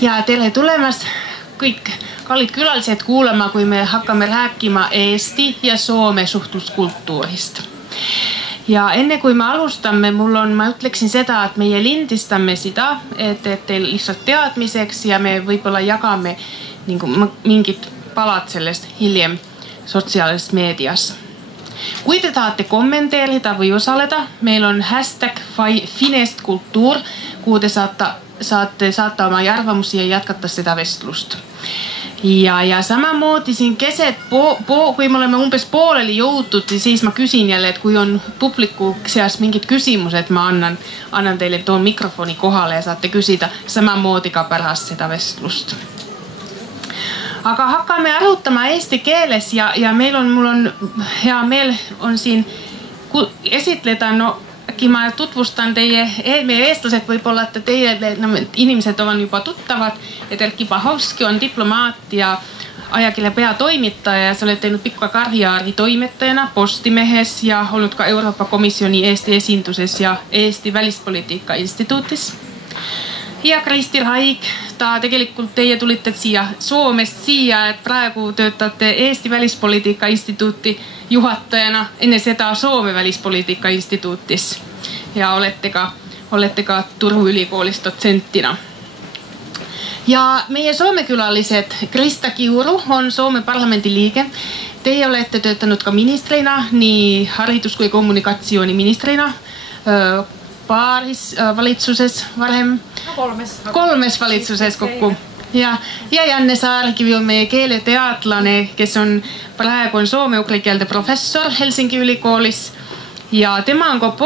Ja tere tulemast kõik kallid külalised kuulama, kui me hakkame rääkima Eesti ja Soome suhtluskultuurist. Ja enne kui me alustame, ma ütleksin seda, et meie lindistame seda, et teil lihtsalt teadmiseks ja me võib-olla jagame mingid palad sellest hiljem sotsiaalses meedias. Kui te tahate kommenteerida või osaleda, meil on #finestkultuur, kuhu te saate saata oma arvamusi ja jätkata seda vestlust. Ja samamoodi siin keset, kui me oleme umbes pooleli jõutud, siis ma küsin jälle, et kui on publiku seas mingid küsimused, ma annan teile toon mikrofoni kohale ja saate küsida samamoodi ka pärast seda vestlust. Aga hakkame arutama eesti keeles ja mul on hea meel on siin esitleda, äkki ma tutvustan meie eestlased, võib-olla et teie inimesed on juba tuttavad, et Erkki Bahovski on diplomaat ja ajakirja peatoimitaja ja sa oled teinud pikka karjääri toimetajana Postimehes ja olnud ka Euroopa Komisjoni Eesti esinduses ja Eesti Välispoliitika Instituutis. Ja Kristi Raik, tegelikult teie tulite Soomest siia, et praegu töötate Eesti Välispoliitika Instituuti juhatajana, enne seda Soome Välispoliitika Instituutis ja olette ka Turku ülikoolis dotsentina. Ja meie Soome külalised, Krista Kiuru on Soome parlamendi liige. Teie olete töötanud ka ministrina, nii haridus- kui kommunikatsiooniministrina, paaris valitsuses varem. Kolmes valitsuses kokku. Ja Janne Saarkivi on meie keeleteadlane, kes on praegu soome-ugri keelde professor Helsingi ülikoolis. Ja tema on ka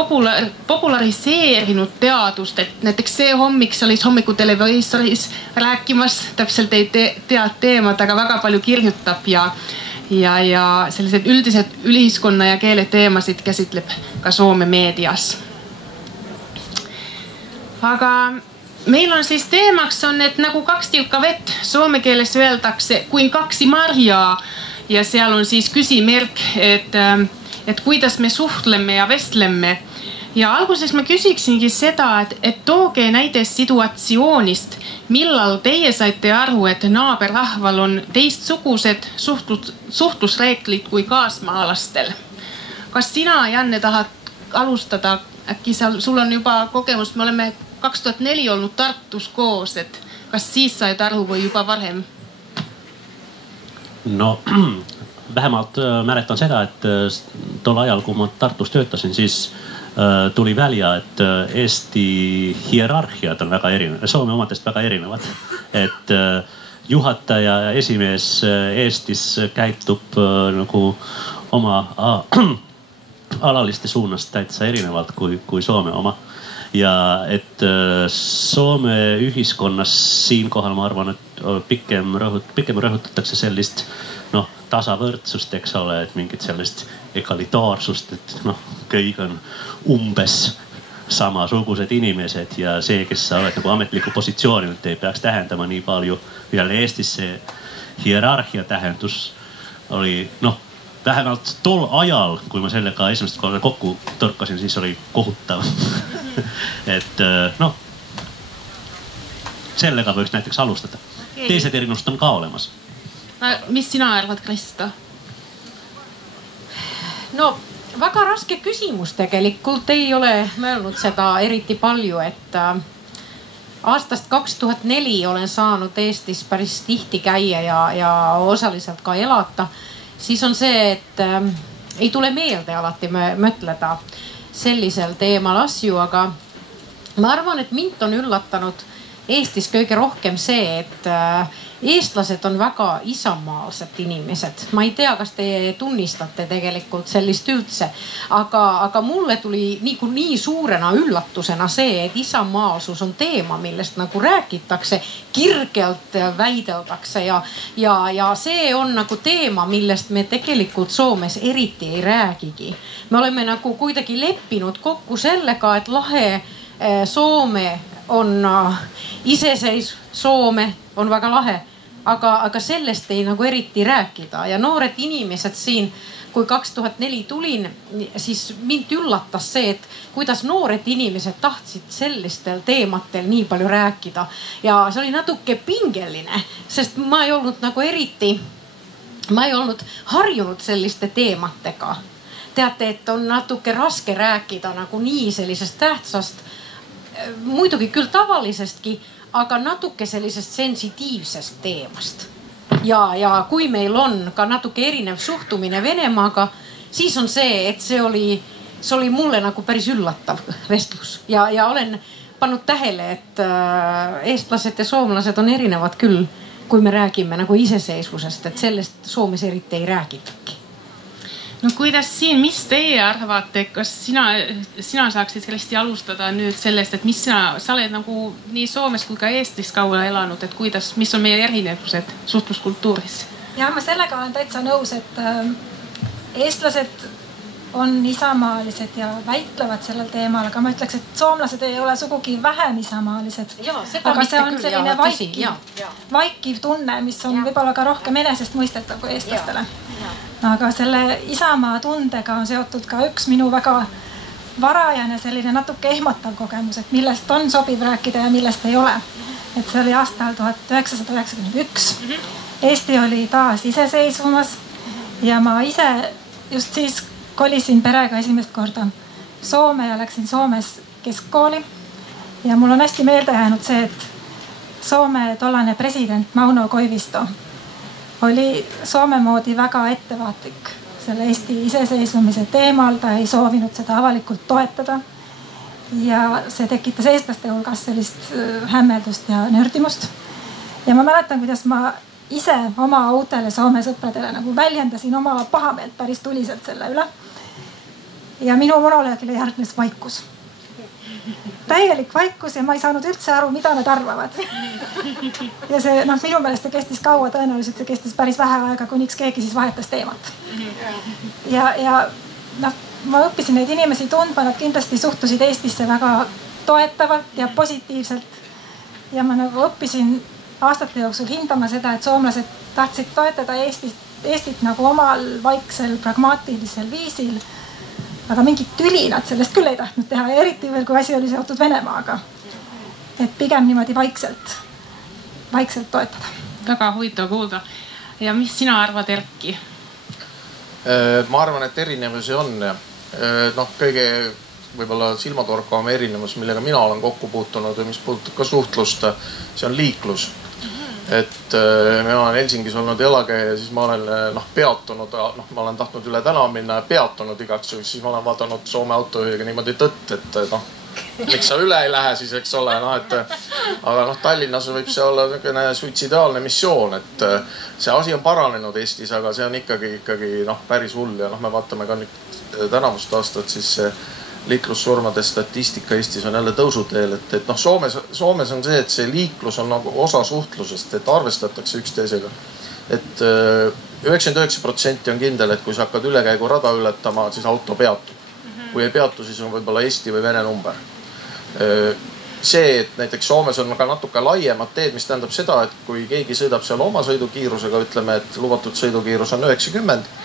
populariseerinud teadust, et näiteks see hommik sa olid hommikuteleviisoris rääkimas, täpselt ei tea teemad, aga väga palju kirjutab ja sellised üldised ühiskonna ja keele teemasid käsitleb ka Soome meedias. Aga meil on siis teemaks on, et nagu 2 tilka vett, soome keeles öeldakse kuin 2 marjaa ja seal on siis küsimärk, et kuidas me suhtleme ja vestlemme. Ja alguses ma küsiksingi seda, et tooge näide situatsioonist, millal teie saite aru, et naaberrahval on teistsugused suhtlusreeglid kui kaasmaalastel. Kas sina, Janne, tahad alustada? Äkki sul on juba kogemus, me oleme 2004 olnud Tartus koos, et kas siis said aru või juba varem? No vähemalt mäletan seda, et tol ajal, kui ma Tartus töötasin, siis tuli välja, et Eesti hierarhiad on väga erinevad, Soome omadest väga erinevad. Et juhataja ja esimees Eestis käitub nagu oma alaliste suunast täitsa erinevalt kui Soome oma. Ja et Soome ühiskonnas siinkohal ma arvan, et pikem rõhutatakse sellist tasavõrdsust, eks ole, et mingit sellist egalitaarsust, et kõik on umbes samasugused inimesed ja see, kes sa oled nagu ametliku positsioonilt, ei peaks tähendama nii palju. Jälle Eestis see hierarhia tähendus oli vähemalt tol ajal, kui ma sellega esimest korda kokku tõrkasin, siis oli kohutav. Et sellega võiks näiteks alustada. Teised erinevused on ka olemas. Mis sina arvad, Krista? No väga raske küsimus tegelikult, ei ole mõelnud seda eriti palju, et aastast 2004 olen saanud Eestis päris tihti käia ja osaliselt ka elata. Siis on see, et ei tule meelde alati mõtleda sellisel teemal asju, aga ma arvan, et mind on üllatanud Eestis kõige rohkem see, et eestlased on väga isamaalsed inimesed. Ma ei tea, kas te tunnistate tegelikult sellist üldse, aga mulle tuli nii suurena üllatusena see, et isamaalsus on teema, millest nagu räägitakse, kirgelt väideldakse ja see on nagu teema, millest me tegelikult Soomes eriti ei räägigi. Me oleme nagu kuidagi leppinud kokku sellega, et lahe Soome on iseseisv, Soome on väga lahe. Aga sellest ei nagu eriti rääkida ja noored inimesed siin kui 2004 tulin, siis mind üllatas see, et kuidas noored inimesed tahtsid sellistel teematel nii palju rääkida. Ja see oli natuke pingeline, sest ma ei olnud nagu ma ei olnud harjunud selliste teematega. Teate, et on natuke raske rääkida nagu nii sellisest tähtsast, muidugi küll tavalisestki, aga natuke sellisest sensitiivsest teemast. Ja kui meil on ka natuke erinev suhtumine Venemaaga, siis on see, et see oli mulle nagu päris üllatav vestlus. Ja olen pannud tähele, et eestlased ja soomlased on erinevad küll, kui me räägime nagu iseseisvusest, et sellest Soomes eriti ei räägitagi. No kuidas siin, mis teie arvate, kas sina saaksid sellesti alustada nüüd sellest, et sa oled nagu nii Soomes kui ka Eestis kaua elanud, et mis on meie erinevused suhtluskultuuris? Ja ma sellega olen täitsa nõus, et eestlased on isamaalised ja väitlevad sellel teemal, aga ma ütleks, et soomlased ei ole sugugi vähem isamaalised. Aga see on selline vaikiv tunne, mis on võib-olla ka rohkem enesest mõistetav kui eestlastele. Aga selle isamaa tundega on seotud ka üks minu väga varajane selline natuke ehmatav kogemus, et millest on sobiv rääkida ja millest ei ole. Et see oli aastal 1991. Eesti oli taas iseseisvumas ja ma ise just siis kolisin perega esimest korda Soome ja läksin Soomes keskkooli. Ja mul on hästi meelde jäänud see, et Soome tollane president Mauno Koivisto oli Soome moodi väga ettevaatlik selle Eesti iseseisvumise teemal. Ta ei soovinud seda avalikult toetada. Ja see tekitas eestlaste hulgas sellist hämmeldust ja nördimust. Ja ma mäletan, kuidas ma ise oma uutele Soome sõpradele nagu väljendasin oma pahameelt päris tuliselt selle üle. Ja minu monoloogile järgnes vaikus. Täielik vaikus ja ma ei saanud üldse aru, mida nad arvavad. Ja see, minu meelest see kestis kaua, tõenäoliselt see kestis päris vähe aega, kuniks keegi siis vahetas teemat. Ja ma õppisin neid inimesi tundma, nad kindlasti suhtusid Eestisse väga toetavalt ja positiivselt. Ja ma nagu õppisin aastate jooksul hindama seda, et soomlased tahtsid toetada Eestit nagu omal vaiksel, pragmaatilisel viisil. Aga mingit tüli nad sellest küll ei tahtnud teha ja eriti veel, kui asi oli seotud Venemaaga. Et pigem niimoodi vaikselt toetada. Väga huvitav kuulda. Ja mis sina arvad, Erki? Ma arvan, et erinevusi on. Kõige võib-olla silmatorkavam erinevus, millega mina olen kokku puutunud ja mis puudutab ka suhtlust, see on liiklus. Et ma olen Helsingis olnud jalakäija ja siis ma olen peatunud, ma olen tahtnud üle täna minna ja peatunud igaks juhuks, siis ma olen vaadanud Soome autojuhiga niimoodi tõtt, et miks sa üle ei lähe siis, eks ole. Aga Tallinnas võib see olla suitsidaalne missioon, et see asi on paranenud Eestis, aga see on ikkagi päris hull ja me vaatame ka nüüd tänavust aastat, siis liiklussurmade statistika Eestis on jälle tõusuteel, et Soomes on see, et see liiklus on nagu osa suhtlusest, et arvestatakse üksteisega. Et 99% on kindel, et kui sa hakkad ülekäigurada ületama, siis auto peatub. Kui ei peatu, siis on võib-olla Eesti või Vene number. See, et näiteks Soomes on ka natuke laiemad teed, mis tähendab seda, et kui keegi sõidab seal oma sõidukiirusega, ütleme, et lubatud sõidukiirus on 90,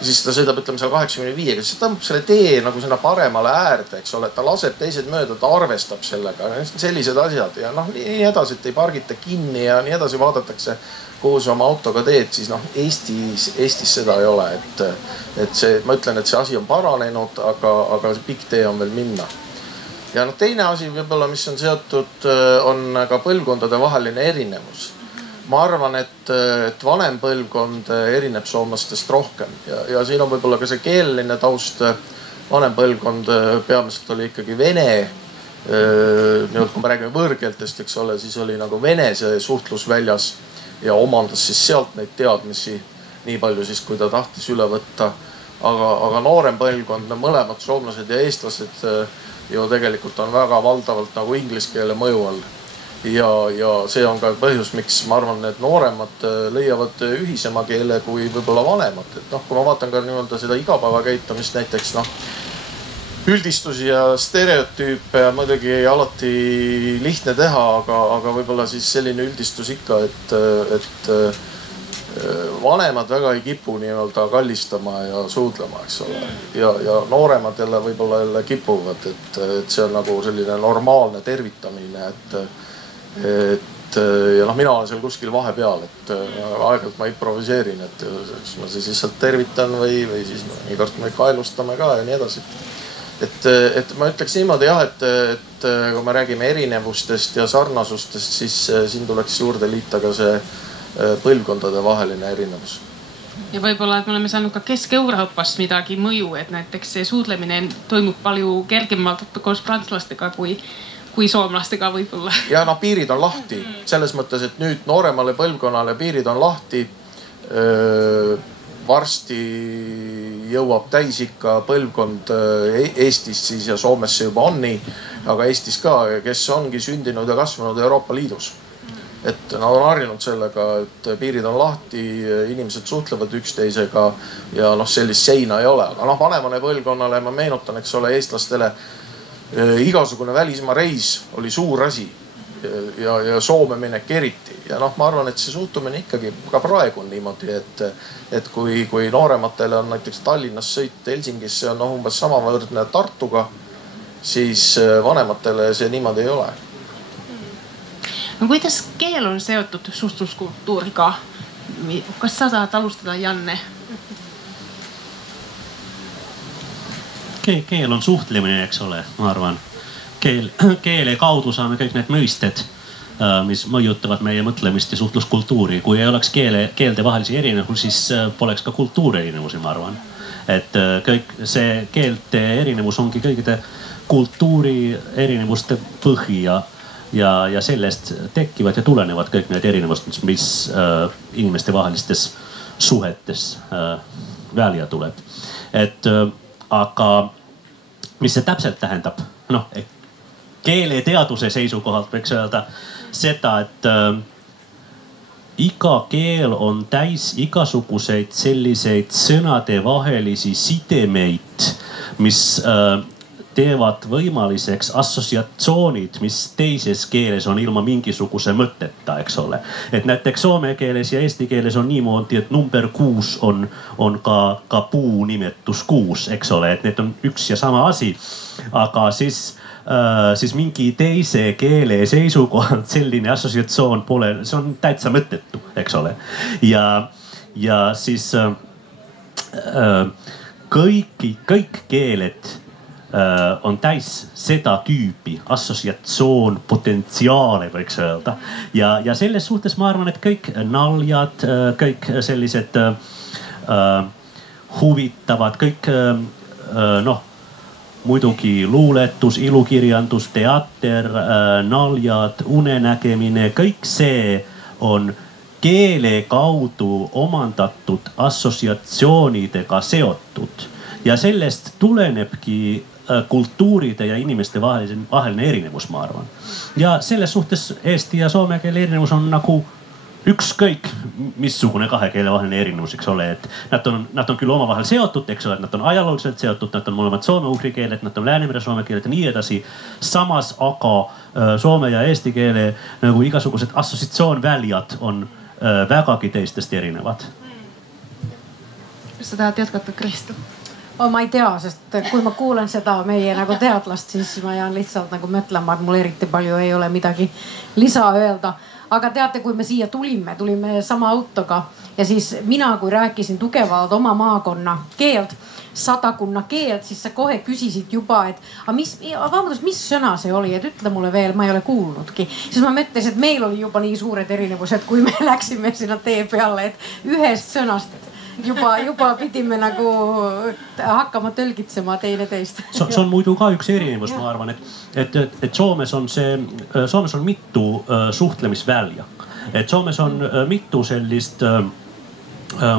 siis ta sõidab, ütleme, seal 85, siis ta tõmbab selle tee nagu sinna paremale äärde, eks ole, ta laseb teised mööda, ta arvestab sellega, sellised asjad ja nii edasi, et ei pargita kinni ja nii edasi vaadatakse, kuhu sa oma autoga teed, siis Eestis seda ei ole, et see, ma ütlen, et see asi on paranenud, aga see pikk tee on veel minna. Ja teine asi võib-olla, mis on seotud, on ka põlvkondade vaheline erinevus. Ma arvan, et vanem põlvkond erineb soomlastest rohkem ja siin on võib-olla ka see keeleline taust. Vanem põlvkond peamiselt oli ikkagi vene. Kui me räägime võõrkeeltest, eks ole, siis oli nagu vene see suhtlusväljas ja omandas siis sealt neid teadmisi nii palju siis, kui ta tahtis üle võtta. Aga noorem põlvkond, mõlemad soomlased ja eestlased ju tegelikult on väga valdavalt nagu inglise keele mõju all. Ja see on ka põhjus, miks ma arvan, et nooremad leiavad ühisema keele kui võib-olla vanemad. Et kui ma vaatan ka seda igapäevakäitumist näiteks, üldistusi ja stereotüüpe muidugi alati lihtne teha, aga võib-olla siis selline üldistus ikka, et vanemad väga ei kipu nii-öelda kallistama ja suudlema, eks ole. Ja nooremad jälle võib-olla jälle kipuvad, et see on nagu selline normaalne tervitamine, ja noh, mina olen seal kuskil vahepeal, et aeg-ajalt ma improviseerin, et ma siis lihtsalt tervitan või siis mõnikord me kaelustame ka ja nii edasi. Et ma ütleks niimoodi jah, et kui me räägime erinevustest ja sarnasustest, siis siin tuleks juurde liita ka see põlvkondade vaheline erinevus. Ja võib-olla, et me oleme saanud ka Kesk-Euroopast midagi mõju, et näiteks see suudlemine toimub palju kergemalt koos prantslastega kui soomlastega võib-olla. Ja noh, piirid on lahti. Selles mõttes, et nüüd nooremale põlvkonnale piirid on lahti. Varsti jõuab täisikka põlvkond Eestist siis ja Soomesse juba on nii, aga Eestis ka, kes ongi sündinud ja kasvanud Euroopa Liidus. Et nad on harjunud sellega, et piirid on lahti, inimesed suhtlevad üksteisega ja noh, sellist seina ei ole. Aga noh, vanemane põlvkonnale ma meenutan, eks ole, eestlastele igasugune välismaa reis oli suur asi ja Soome minek eriti. Ja noh, ma arvan, et see suhtumine ikkagi ka praegu on niimoodi, et kui noorematele on näiteks Tallinnas sõit Helsingisse on umbes samavõrdne Tartuga, siis vanematele see niimoodi ei ole. No kuidas keel on seotud suhtluskultuuriga? Kas sa saad alustada, Janne? Keel on suhtlemine, eks ole, ma arvan. Keele kaudu saame kõik need mõisted, mis mõjutavad meie mõtlemist ja suhtluskultuuri. Kui ei oleks keelde vahelisi erinevusi, siis poleks ka kultuuri erinevusi, ma arvan. Et kõik see keelte erinevus ongi kõigide kultuuri erinevuste põhi ja sellest tekivad ja tulenevad kõik need erinevused, mis inimeste vahelistes suhetes välja tuleb. Aga mis see täpselt tähendab? Noh, keeleteaduse seisukohalt võiks öelda seda, et iga keel on täis igasuguseid selliseid sõnadevahelisi sidemeid, mis teevad võimaliseks assotsiatsioonid, mis teises keeles on ilma mingisuguse mõtteta, eks ole. Et näiteks soome keeles ja eesti keeles on niimoodi, et number 6 on ka puu nimetus 6, eks ole. Et need on üks ja sama asi. Aga siis mingi teise keele seisukohalt selline assotsiatsioon pole, see on täitsa mõttetu, eks ole. Ja siis kõik keeled on täis seda tüüpi assotsiatsioon, potentsiaale võiks öelda. Ja selles suhtes ma arvan, et kõik naljad, kõik sellised huvitavad, kõik muidugi luuletus, ilukirjandus, teater, naljad, unenägemine, kõik see on keele kaudu omandatud assotsiatsioonidega seotud. Ja sellest tulenebki kultuuride ja inimeste vaheline erinevus, ma arvan. Ja selles suhtes eesti ja soome keele erinevus on nagu ükskõik missugune kahe keele vaheline erinevus, eks ole. Et nad on küll omavahel seotud, eks ole, et nad on ajalooliselt seotud, nad on mõlemad soome-ugri keeled, nad on Läänemere soome keeled ja nii edasi. Samas aga soome ja eesti keele nagu igasugused assotsiatsioonväljad on vägagi teistest erinevad. Kas sa tahad jätkata, Kristo? Ma ei tea, sest kui ma kuulen seda meie nagu teadlast, siis ma jään lihtsalt nagu mõtlema, et mul eriti palju ei ole midagi lisa öelda. Aga teate, kui me siia tulime sama autoga ja siis mina, kui rääkisin tugevalt oma maakonna keelt, sadakunna keelt, siis sa kohe küsisid juba, et mis sõna see oli, et ütle mulle veel, ma ei ole kuulnudki. Siis ma mõtlesin, et meil oli juba nii suured erinevused, kui me läksime sinna tee peale, et ühest sõnast juba pidime nagu hakkama tõlgitsema teine teist. See on muidu ka üks erinevus, ma arvan, et Soomes on mitu suhtlemisvälja. Et Soomes on mitu sellist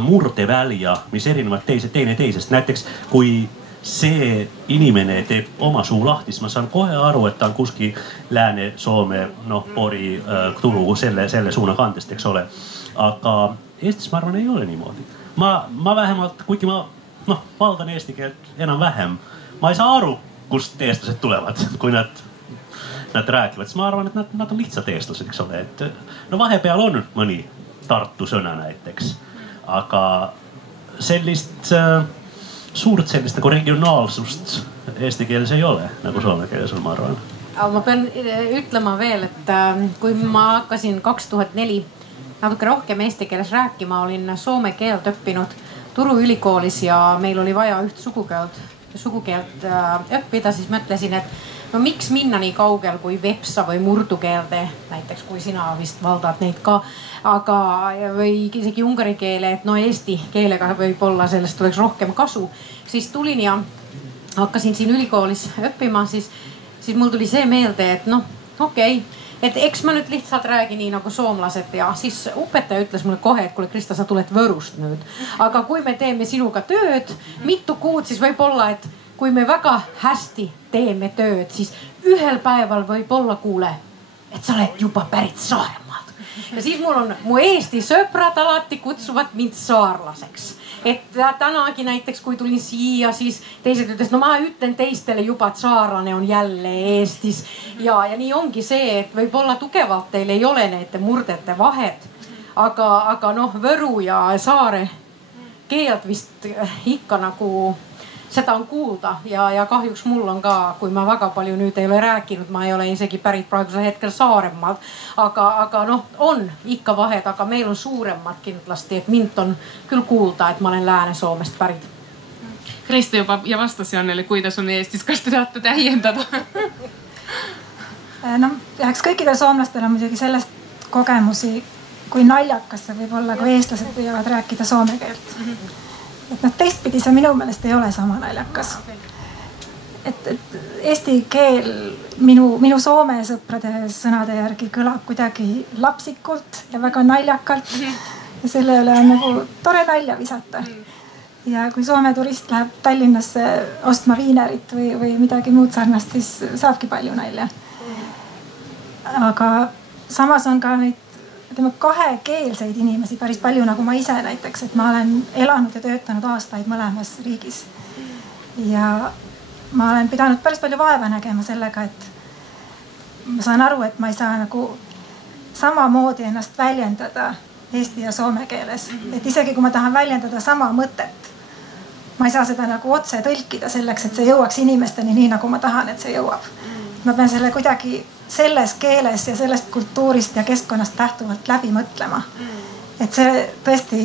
murdevälja, mis erinevad teine teisest. Näiteks kui see inimene teeb oma suu lahti, siis ma saan kohe aru, et ta on kuski Lääne-Soome, Pori, Turu, selle suuna kandest, eks ole. Aga Eestis ma arvan ei ole niimoodi. Ma vähemalt, kuigi ma valdan eesti keelt enam vähem, ma ei saa aru, kust eestlased tulevad, kui nad rääkivad. Siis ma arvan, et nad on lihtsalt eestlased, eks ole. Et vahepeal on mõni Tartu sõna näiteks. Aga sellist suurt sellist nagu regionaalsust eesti keeles ei ole, nagu soome keeles on, ma arvan. Ma pean ütlema veel, et kui ma hakkasin 2004 natuke rohkem eesti keeles rääkima, olin soome keelt õppinud Turu ülikoolis ja meil oli vaja üht sugukeelt õppida, siis mõtlesin, et no miks minna nii kaugel kui vepsa või murdukeelde, näiteks kui sina vist valdad neid ka, aga või isegi ungari keele, et no eesti keelega võib-olla sellest tuleks rohkem kasu. Siis tulin ja hakkasin siin ülikoolis õppima, siis mul tuli see meelde, et noh, okei. Et eks ma nüüd lihtsalt räägin nii nagu soomlased ja siis õpetaja ütles mulle kohe, et kuule Krista, sa tuled Võrust nüüd. Aga kui me teeme sinuga tööd mitu kuud, siis võib-olla, et kui me väga hästi teeme tööd, siis ühel päeval võib-olla kuule, et sa oled juba pärit Saaremaad. Ja siis mu Eesti sõprad alati kutsuvad mind saarlaseks. Et tänagi näiteks, kui tulin siia, siis teised ütles, no ma ütlen teistele juba, et saarlane on jälle Eestis. Ja nii ongi see, et võib-olla tugevalt teil ei ole need murdete vahed. Aga noh, Võru ja Saare keelt vist ikka nagu seda on kuulda ja kahjuks mul on ka, kui ma väga palju nüüd ei ole rääkinud, ma ei ole isegi pärit praegusel hetkel Saaremaad. Aga noh, on ikka vahed, aga meil on suuremad kindlasti, et mind on küll kuulda, et ma olen Lääne-Soomest pärit. Krista juba ja vastas Jannele, kuidas on Eestis, kas te tahate täiendada? No, eks kõikidel soomlastel on muidugi sellest kogemusi, kui naljakas see võib olla, kui eestlased püüavad rääkida soome keelt. Et noh, teistpidi see minu meelest ei ole sama naljakas. Et eesti keel minu soome sõprade sõnade järgi kõlab kuidagi lapsikult ja väga naljakalt. Ja selle üle on nagu tore nalja visata. Ja kui soome turist läheb Tallinnasse ostma viinerit või midagi muud sarnast, siis saabki palju nalja. Aga samas on ka neid kahekeelseid inimesi päris palju, nagu ma ise näiteks, et ma olen elanud ja töötanud aastaid mõlemas riigis. Ja ma olen pidanud päris palju vaeva nägema sellega, et ma saan aru, et ma ei saa nagu samamoodi ennast väljendada eesti ja soome keeles. Et isegi kui ma tahan väljendada sama mõtet, ma ei saa seda nagu otse tõlkida selleks, et see jõuaks inimesteni nii, nagu ma tahan, et see jõuab. Ma pean selle kuidagi selles keeles ja sellest kultuurist ja keskkonnast lähtuvalt läbi mõtlema. Et see tõesti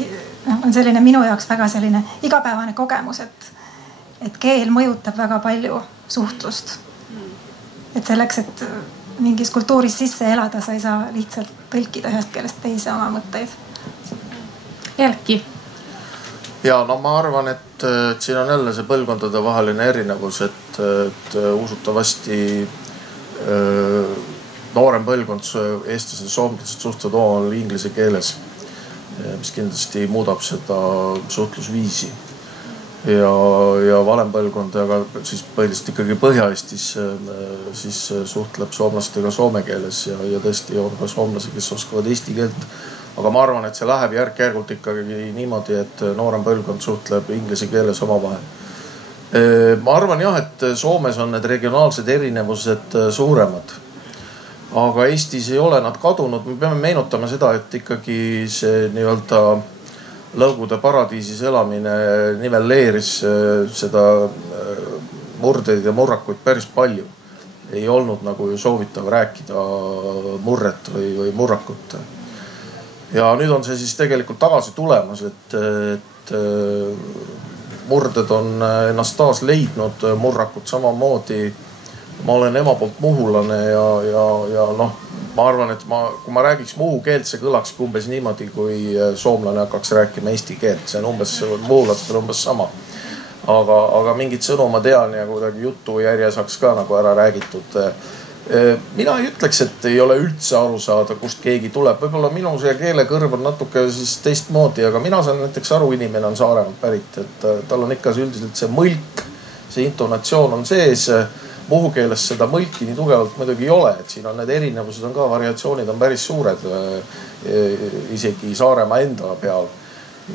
on selline minu jaoks väga selline igapäevane kogemus, et keel mõjutab väga palju suhtlust. Et selleks, et mingis kultuuris sisse elada, sa ei saa lihtsalt tõlkida ühest keelest teise oma mõtteid. Erki. Ja no ma arvan, et siin on jälle see põlvkondade vaheline erinevus, et usutavasti noorem põlvkond eestlased ja soomlased suhtlevad omavahel inglise keeles, mis kindlasti muudab seda suhtlusviisi. Ja vanem põlvkond, aga siis põhiliselt ikkagi Põhja-Eestis siis suhtleb soomlastega soome keeles ja tõesti on ka soomlasi, kes oskavad eesti keelt. Aga ma arvan, et see läheb järk-järgult ikkagi niimoodi, et noorem põlvkond suhtleb inglise keeles omavahel. Ma arvan jah, et Soomes on need regionaalsed erinevused suuremad. Aga Eestis ei ole nad kadunud. Me peame meenutama seda, et ikkagi see nii-öelda Lõugude paradiisis elamine nivelleeris seda murdeid ja murrakuid päris palju. Ei olnud nagu ju soovitav rääkida murret või murrakut. Ja nüüd on see siis tegelikult tagasi tulemas, et murded on ennast taas leidnud, murrakud samamoodi. Ma olen ema poolt muhulane ja noh, ma arvan, et kui ma räägiks muhu keelt, see kõlaks umbes niimoodi, kui soomlane hakkaks rääkima eesti keelt. See on umbes muhulastel umbes sama. Aga mingid sõnu ma tean ja kuidagi jutu järje saaks ka nagu ära räägitud. Mina ei ütleks, et ei ole üldse aru saada, kust keegi tuleb. Võib-olla minu see keelekõrv on natuke siis teistmoodi, aga mina saan näiteks aru, inimene on Saaremaalt pärit, et tal on ikka üldiselt see mõlk, see intonatsioon on sees. Muhu keeles seda mõlki nii tugevalt muidugi ei ole, et siin on need erinevused on ka, variatsioonid on päris suured isegi Saaremaa enda peal.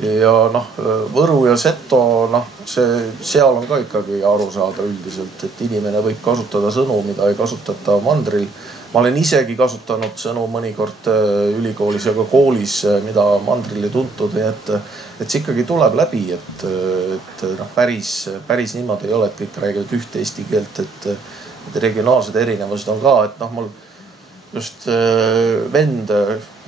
ja noh, Võru ja Seto, noh, seal on ka ikkagi aru saada üldiselt, et inimene võib kasutada sõnu, mida ei kasutata mandril. Ma olen isegi kasutanud sõnu mõnikord ülikoolis ja ka koolis, mida mandril ei tuntud, et see ikkagi tuleb läbi, et noh, päris niimoodi ei ole, et kõik räägivad ühte eesti keelt, et regionaalsed erinevused on ka, et noh, mul just vend,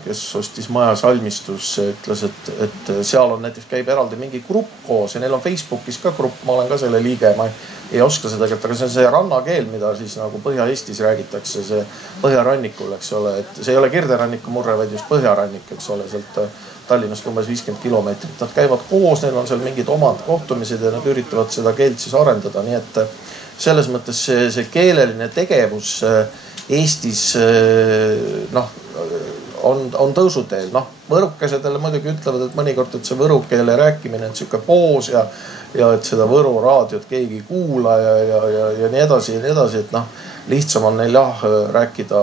kes ostis maja Salmistus, ütles, et seal on näiteks käib eraldi mingi grupp koos ja neil on Facebookis ka grupp, ma olen ka selle liige, ma ei oska seda, aga see on see rannakeel, mida siis nagu Põhja-Eestis räägitakse, see põhjarannikul, eks ole, et see ei ole Kirderanniku murre, vaid just põhjarannik, eks ole, sealt Tallinnast umbes 50 kilomeetrit. Nad käivad koos, neil on seal mingid omad kohtumised ja nad üritavad seda keelt siis arendada, nii et selles mõttes see keeleline tegevus Eestis noh, on tõusuteel. Noh, võrukesed muidugi ütlevad, et mõnikord, et see võru keele rääkimine on siuke poos ja et seda Võru raadiot keegi ei kuula ja nii edasi, et noh, lihtsam on neil jah rääkida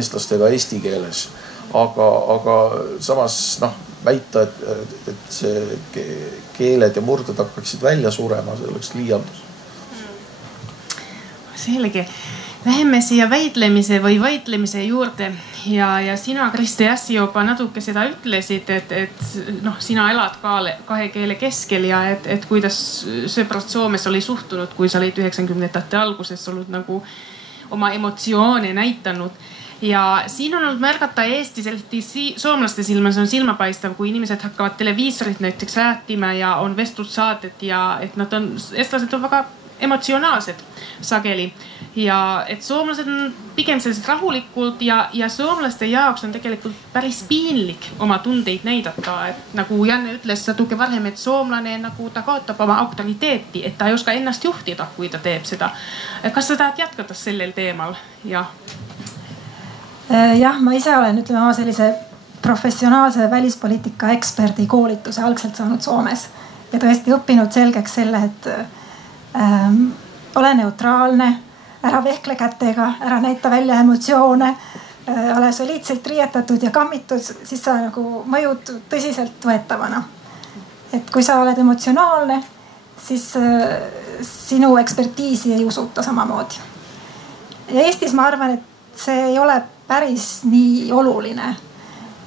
eestlastega eesti keeles. Aga samas noh, väita, et see keeled ja murded hakkaksid välja surema, see oleks liialdus. Selge. Läheme siia väitlemise või vaidlemise juurde ja sina, Kristi, äsja juba natuke seda ütlesid, et noh, sina elad kahe keele keskel ja et kuidas sõbrad Soomes oli suhtunud, kui sa olid 90ndate alguses olnud nagu oma emotsioone näitanud. Ja siin on olnud märgata Eestis, soomlaste silmas on silmapaistav, kui inimesed hakkavad televiisorit näiteks rääkima ja on vestlussaated ja et eestlased on väga emotsionaalsed sageli ja et soomlased on pigem sellised rahulikult ja soomlaste jaoks on tegelikult päris piinlik oma tundeid näidata, et nagu Janne ütles natuke varem, et soomlane nagu ta kaotab oma autoriteeti, et ta ei oska ennast juhtida, kui ta teeb seda. Kas sa tahad jätkata sellel teemal? Jah, ma ise olen ütleme sellise professionaalse välispoliitika eksperdi koolituse algselt saanud Soomes ja tõesti õppinud selgeks selle, et ole neutraalne, ära vehkle kätega, ära näita välja emotsioone, ole soliidselt riietatud ja kammitud, siis sa nagu mõjud tõsiselt võetavana. Et kui sa oled emotsionaalne, siis sinu ekspertiisi ei usuta samamoodi. Ja Eestis ma arvan, et see ei ole päris nii oluline.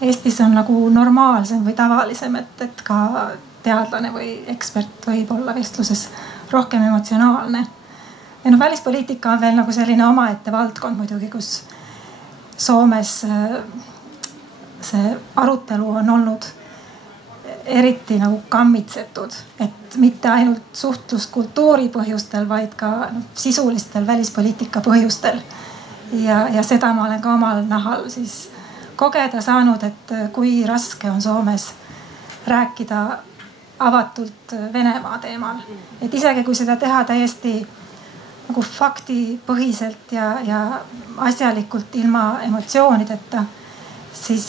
Eestis on nagu normaalsem või tavalisem, et ka teadlane või ekspert võib olla vestluses rohkem emotsionaalne. Ja noh, välispoliitika on veel nagu selline omaette valdkond muidugi, kus Soomes see arutelu on olnud eriti nagu kammitsetud, et mitte ainult suhtluskultuuri põhjustel, vaid ka sisulistel välispoliitika põhjustel. Ja seda ma olen ka omal nahal siis kogeda saanud, et kui raske on Soomes rääkida avatult Venemaa teemal. Et isegi kui seda teha täiesti nagu faktipõhiselt ja asjalikult ilma emotsioonideta, siis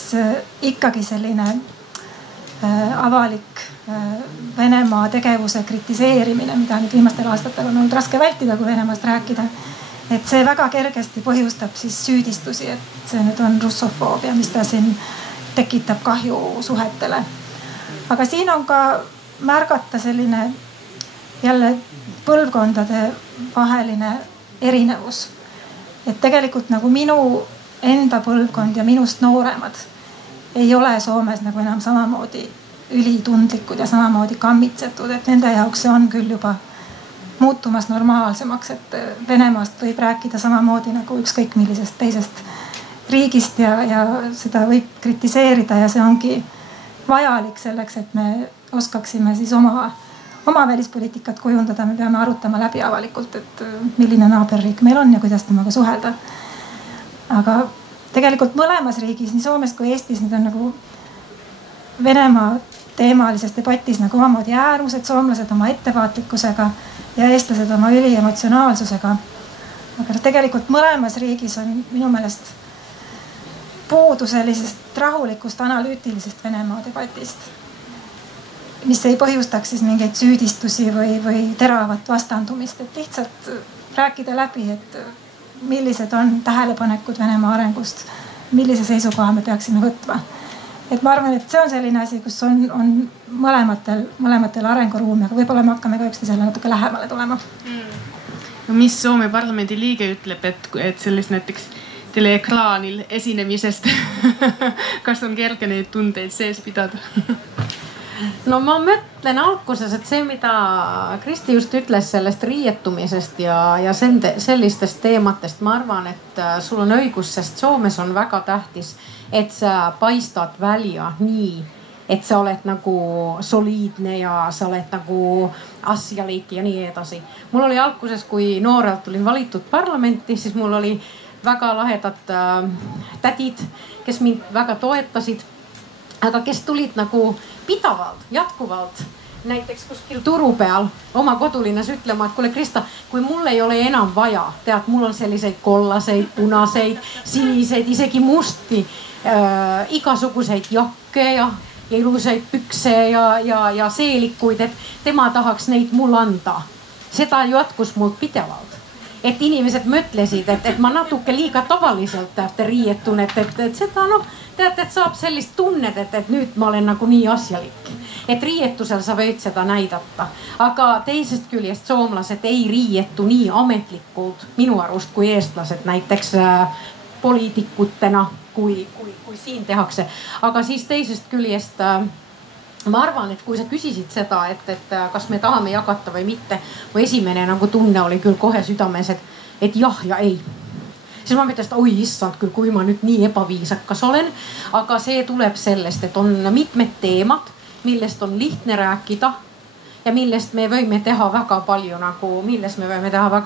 ikkagi selline avalik Venemaa tegevuse kritiseerimine, mida nüüd viimastel aastatel on olnud raske vältida, kui Venemaast rääkida. Et see väga kergesti põhjustab siis süüdistusi, et see nüüd on russofoobia, mis ta siin tekitab kahju suhetele. Aga siin on ka märgata selline jälle põlvkondade vaheline erinevus. Et tegelikult nagu minu enda põlvkond ja minust nooremad ei ole Soomes nagu enam samamoodi ülitundlikud ja samamoodi kammitsetud, et nende jaoks see on küll juba muutumas normaalsemaks, et Venemaast võib rääkida samamoodi nagu ükskõik millisest teisest riigist ja seda võib kritiseerida ja see ongi vajalik selleks, et me oskaksime siis oma välispoliitikat kujundada. Me peame arutama läbi avalikult, et milline naaberriik meil on ja kuidas temaga suhelda. Aga tegelikult mõlemas riigis, nii Soomes kui Eestis, need on nagu Venemaa teemalises debatis nagu omamoodi äärmused, soomlased oma ettevaatlikkusega ja eestlased oma üliemotsionaalsusega. Aga tegelikult mõlemas riigis on minu meelest puudu sellisest rahulikust analüütilisest Venemaa debatist, mis ei põhjustaks siis mingeid süüdistusi või teravat vastandumist, et lihtsalt rääkida läbi, et millised on tähelepanekud Venemaa arengust, millise seisukoha me peaksime võtma. et ma arvan, et see on selline asi, kus on mõlematel arenguruumi, aga võib-olla me hakkame ka üksteisele natuke lähemale tulema. No mis Soome parlamendi liige ütleb, et sellist näiteks teleekraanil esinemisest kas on kerge neid tundeid sees pidada? No ma mõtlen alguses, et see, mida Kristi just ütles sellest riietumisest ja sellistest teematest, ma arvan, et sul on õigus, sest Soomes on väga tähtis, et sa paistad välja nii, et sa oled nagu soliidne ja sa oled nagu asjalik ja nii edasi. Mul oli alguses, kui noorelt olin valitud parlamenti, siis mul oli väga lahedad tädid, kes mind väga toetasid, aga kes tulid nagu pidavalt, jätkuvalt näiteks kuskil turu peal oma kodulinnas ütlema, et kuule Krista, kui mul ei ole enam vaja, tead, mul on selliseid kollaseid, punaseid, siniseid, isegi musti, igasuguseid jakke ja ilusaid pükse ja seelikuid, et tema tahaks neid mul anda. Seda jätkus mul pidevalt. Et inimesed mõtlesid, et ma natuke liiga tavaliselt riietun, et seda tead, et saab sellist tunnet, et nüüd ma olen nagu nii asjalik. Et riietusel sa võid seda näidata. Aga teisest küljest soomlased ei riietu nii ametlikult minu arust kui eestlased näiteks poliitikutena, kui siin tehakse. Aga siis teisest küljest ma arvan, et kui sa küsisid seda, et kas me tahame jagata või mitte, või esimene nagu tunne oli küll kohe südames, et jah ja ei. Siis ma mõtlesin, et oi issand küll, kui ma nüüd nii ebaviisakas olen. Aga see tuleb sellest, et on mitmed teemad, millest on lihtne rääkida ja millest me võime teha väga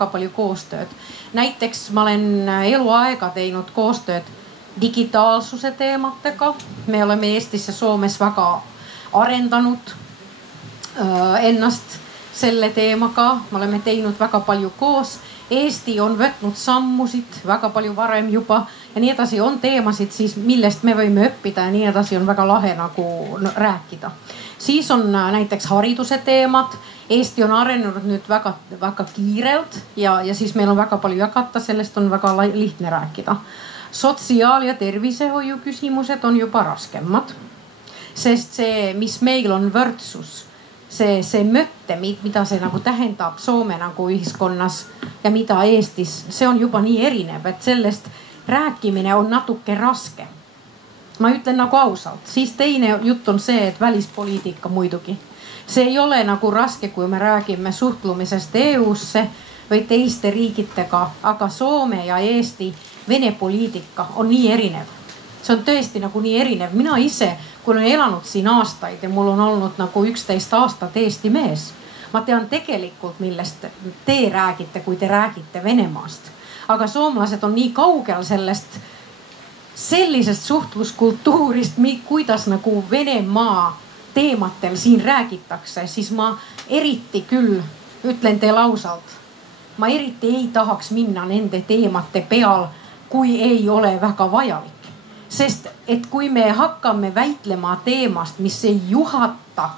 palju koostööd. Näiteks ma olen eluaega teinud koostööd digitaalsuse teematega. Me oleme Eestis ja Soomes väga arendanud ennast selle teemaga. Me oleme teinud väga palju koos. Eesti on võtnud sammusid väga palju varem juba ja nii edasi. On teemasid siis, millest me võime õppida ja nii edasi on väga lahe nagu rääkida. Siis on näiteks hariduse teemad. Eesti on arenenud nüüd väga, väga kiirelt ja siis meil on väga palju jagata. Sellest on väga lihtne rääkida. Sotsiaal- ja tervisehoiu küsimused on juba raskemad. Sest see, mis meil on võrdsus, see mõtte, mida see nagu tähendab Soome nagu ühiskonnas ja mida Eestis, see on juba nii erinev, et sellest rääkimine on natuke raske. Ma ütlen nagu ausalt. Siis teine jutt on see, et välispoliitika muidugi. See ei ole nagu raske, kui me räägime suhtlumisest EUsse või teiste riigitega, aga Soome ja Eesti Vene poliitika on nii erinev. See on tõesti nagu nii erinev. Mina ise, kui olen elanud siin aastaid ja mul on olnud nagu 11 aastat Eesti mees. Ma tean tegelikult, millest te räägite, kui te räägite Venemaast. Aga soomlased on nii kaugel sellisest suhtluskultuurist, kuidas nagu Venemaa teematel siin räägitakse, siis ma eriti küll ütlen teile ausalt. Ma eriti ei tahaks minna nende teemate peal, kui ei ole väga vajalik. Sest et kui me hakkame väitlema teemast, mis ei juhata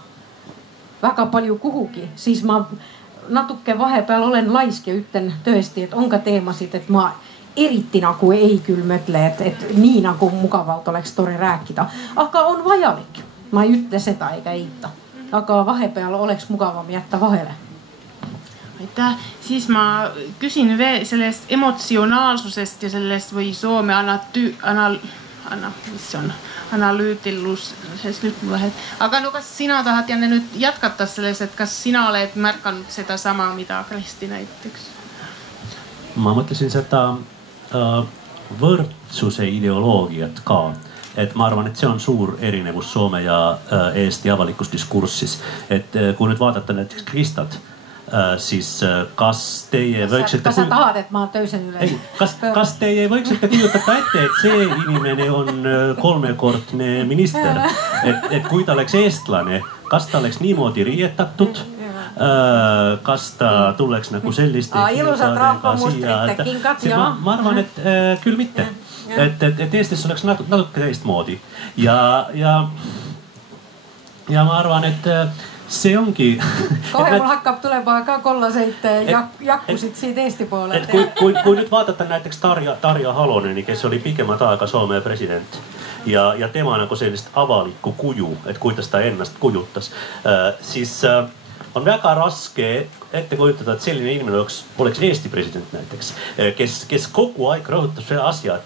väga palju kuhugi, siis ma natuke vahepeal olen laisk ja ütlen tõesti, et on ka teemasid, et ma eriti nagu ei küll mõtle, et nii nagu mugavalt oleks tore rääkida. Aga on vajalik. Ma ei ütle seda ega eita. Aga vahepeal oleks mugavam jätta vahele. Aitäh. Siis ma küsin veel sellest emotsionaalsusest ja sellest või Soome analüütilusest nüüd mulle. Aga no kas sina tahad Janne nüüd jätkata selles, et kas sina oled märkanud seda sama, mida Kristi näiteks? Ma mõtlesin seda võrdsuse ideoloogiat ka. Et ma arvan, et see on suur erinevus Soome ja Eesti avalikus diskursis. Et kui nüüd vaadata näiteks Kristat, siis kas teie võiksite... Kas sa tahad, et ma tõusen üle? Kas teie võiksite kujutada ette, et see inimene on 3-kordne minister? Et kui ta oleks eestlane, kas ta oleks niimoodi riietatud? Kas ta tuleks nagu selliste... Ilusad rahvamustrite kingad, jah. Ma arvan, et küll mitte. Et Eestis oleks natuke teistmoodi. Ja ma arvan, et see ongi... Kohe mul hakkab tulema ka kollaseid jakkusid siit Eesti poole. Kui nüüd vaadata näiteks Tarja Haloneni, kes oli pikemat aega Soome president ja tema nagu sellist avalikku kuju, et kuidas ta ennast kujutas, siis on väga raske ette kujutada, et selline inimene oleks Eesti president näiteks, kes kogu aeg rõhutab selle asja,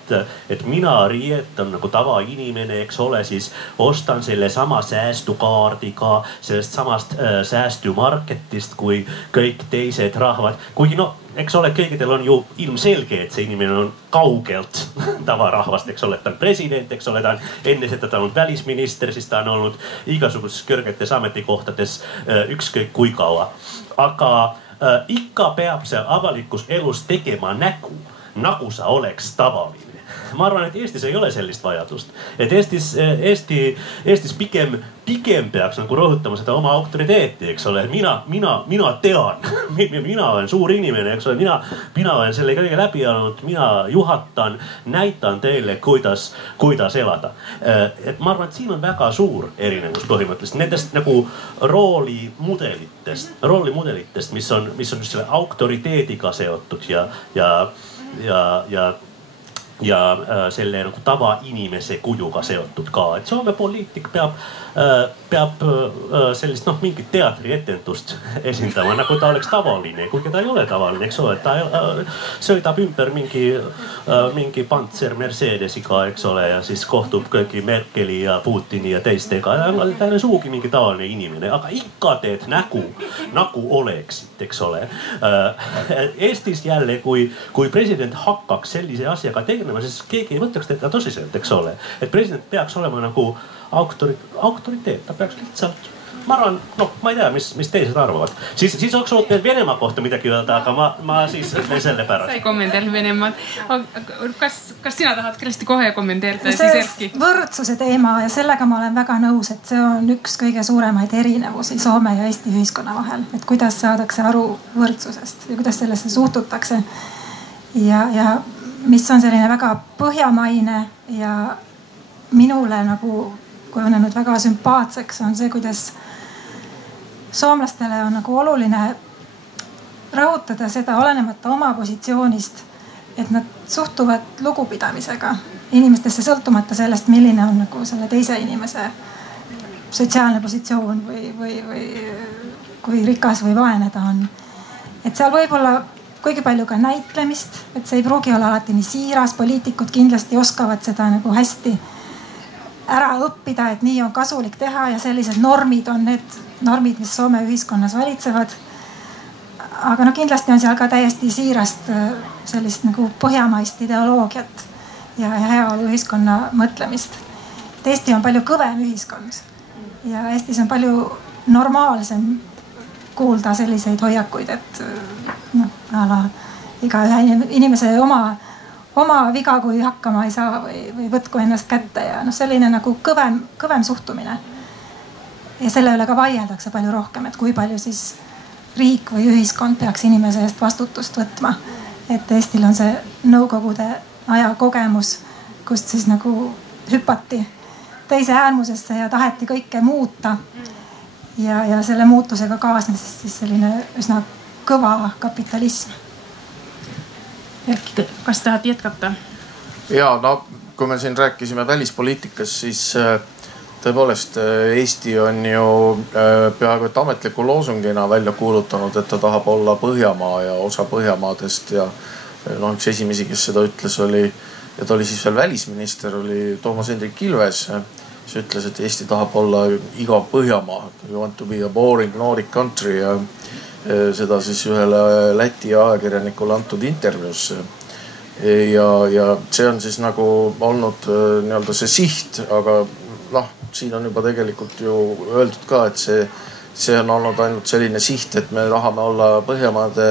et mina riietan nagu tavainimene, eks ole, siis ostan selle sama säästukaardiga sellest samast säästumarketist kui kõik teised rahvad. Kuigi eks ole, kõigidel on ju ilmselge, et see inimene on kaugelt tavarahvast, eks ole, ta on president, eks ole, ta on enne seda ta on olnud välisminister, siis ta on olnud igasugustes kõrgetes ametikohtades ükskõik kui kaua. Aga ikka peab see avalikus elus tegema nägu, nagu sa oleks tavaline. Ma arvan, et Eestis ei ole sellist vajadust. Et Eestis pigem peaks nagu rõhutama seda oma autoriteeti, eks ole. Mina tean, mina olen suur inimene, eks ole. Mina olen selle kõige läbi olnud, mina juhatan, näitan teile, kuidas elada. Et ma arvan, et siin on väga suur erinevus põhimõtteliselt. Nendest nagu roolimudelitest, mis on just selle autoriteediga seotud ja selle nagu tavainimese kujuga seotud ka. Et Soome poliitik peab sellist mingit teatrietendust esindama, nagu ta oleks tavaline, kuigi ta ei ole tavaline, eks ole. Ta sõidab ümber mingi Pantser Mercedesiga, eks ole, ja siis kohtub kõigi Merkeli ja Putini ja teistega. Ta ei ole suugi mingi tavaline inimene, aga ikka teed nägu, nagu oleksid, eks ole. Eestis jälle, kui president hakkaks sellise asjaga tegelema, siis keegi ei võtaks teda tõsiselt, eks ole. Et president peaks olema nagu autoriteet, ta peaks lihtsalt, ma arvan, ma ei tea, mis teised arvavad. Siis oleks olnud veel Venemaa kohta midagi öelda, aga ma siis ütlen selle pärast. Sa ei kommenteeri Venemaad. Kas sina tahad kindlasti kohe kommenteerida? See võrdsuse teema ja sellega ma olen väga nõus, et see on üks kõige suuremaid erinevusi Soome ja Eesti ühiskonna vahel. Et kuidas saadakse aru võrdsusest ja kuidas sellesse suhtutakse. Ja mis on selline väga põhjamaine ja minule nagu kujunenud väga sümpaatseks on see, kuidas soomlastele on nagu oluline rõhutada seda olenemata oma positsioonist, et nad suhtuvad lugupidamisega inimestesse sõltumata sellest, milline on nagu selle teise inimese sotsiaalne positsioon või kui rikas või vaene ta on. Et seal võib olla kuigi palju ka näitlemist, et see ei pruugi olla alati nii siiras, poliitikud kindlasti oskavad seda nagu hästi ära õppida, et nii on kasulik teha ja sellised normid on need normid, mis Soome ühiskonnas valitsevad. Aga kindlasti on seal ka täiesti siirast sellist nagu põhjamaist ideoloogiat ja heaolu ühiskonna mõtlemist. Et Eesti on palju kõvem ühiskond ja Eestis on palju normaalsem kuulda selliseid hoiakuid, et iga ühe inimese oma viga, kui hakkama ei saa või võtku ennast kätte ja selline nagu kõvem suhtumine. Ja selle üle ka vaieldakse palju rohkem, et kui palju siis riik või ühiskond peaks inimese eest vastutust võtma. Et Eestil on see nõukogude aja kogemus, kust siis nagu hüpati teise äärmusesse ja taheti kõike muuta. Ja selle muutusega kaasnes siis selline üsna kõva kapitalism. Erki, kas tahad jätkata? Ja, kui me siin rääkisime välispoliitikas, siis tõepoolest Eesti on ju peaaegu et ametliku loosungina välja kuulutanud, et ta tahab olla Põhjamaa ja osa Põhjamaadest ja üks esimesi, kes seda ütles oli, ja ta oli siis veel välisminister, oli Toomas Hendrik Ilves, kes ütles, et Eesti tahab olla igav Põhjamaa. You want to be a boring Nordic country ja seda siis ühele Läti ajakirjanikule antud intervjuus. Ja see on siis nagu olnud nii-öelda see siht, aga siin on juba tegelikult ju öeldud ka, et see on olnud ainult selline siht, et me tahame olla Põhjamaade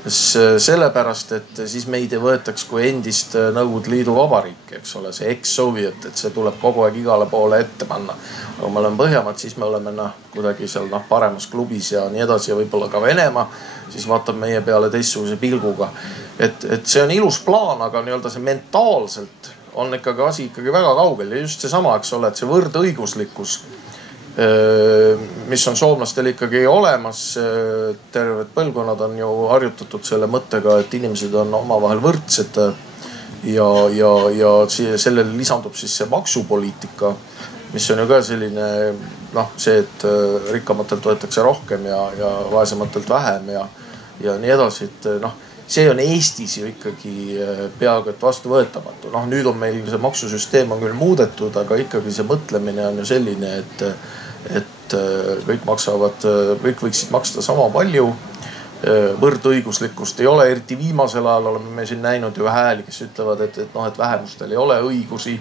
sellepärast, et siis meid ei võetaks kui endist Nõukogude Liidu vabariiki, eks ole, see ex-Soviet, et see tuleb kogu aeg igale poole ette panna. Aga kui me oleme Põhjamaad, siis me oleme kuidagi seal paremas klubis ja nii edasi ja võib-olla ka Venemaa, siis vaatab meie peale teistsuguse pilguga. Et see on ilus plaan, aga nii-öelda see mentaalselt on ikkagi asi ikkagi väga kaugel ja just see sama, eks ole, et see võrdõiguslikkus mis on soomlastel ikkagi olemas. Terved põlvkonnad on ju harjutatud selle mõttega, et inimesed on omavahel võrdsed ja sellele lisandub siis see maksupoliitika, mis on ju ka selline see, et rikkamatelt võetakse rohkem ja vaesematelt vähem ja nii edasi, et see on Eestis ju ikkagi peaaegu et vastuvõetamatu. Nüüd on meil see maksusüsteem on küll muudetud, aga ikkagi see mõtlemine on ju selline, et kõik võiksid maksta sama palju. Võrdõiguslikkust ei ole, eriti viimasel ajal oleme me siin näinud ju hääli, kes ütlevad, et vähemustel ei ole õigusi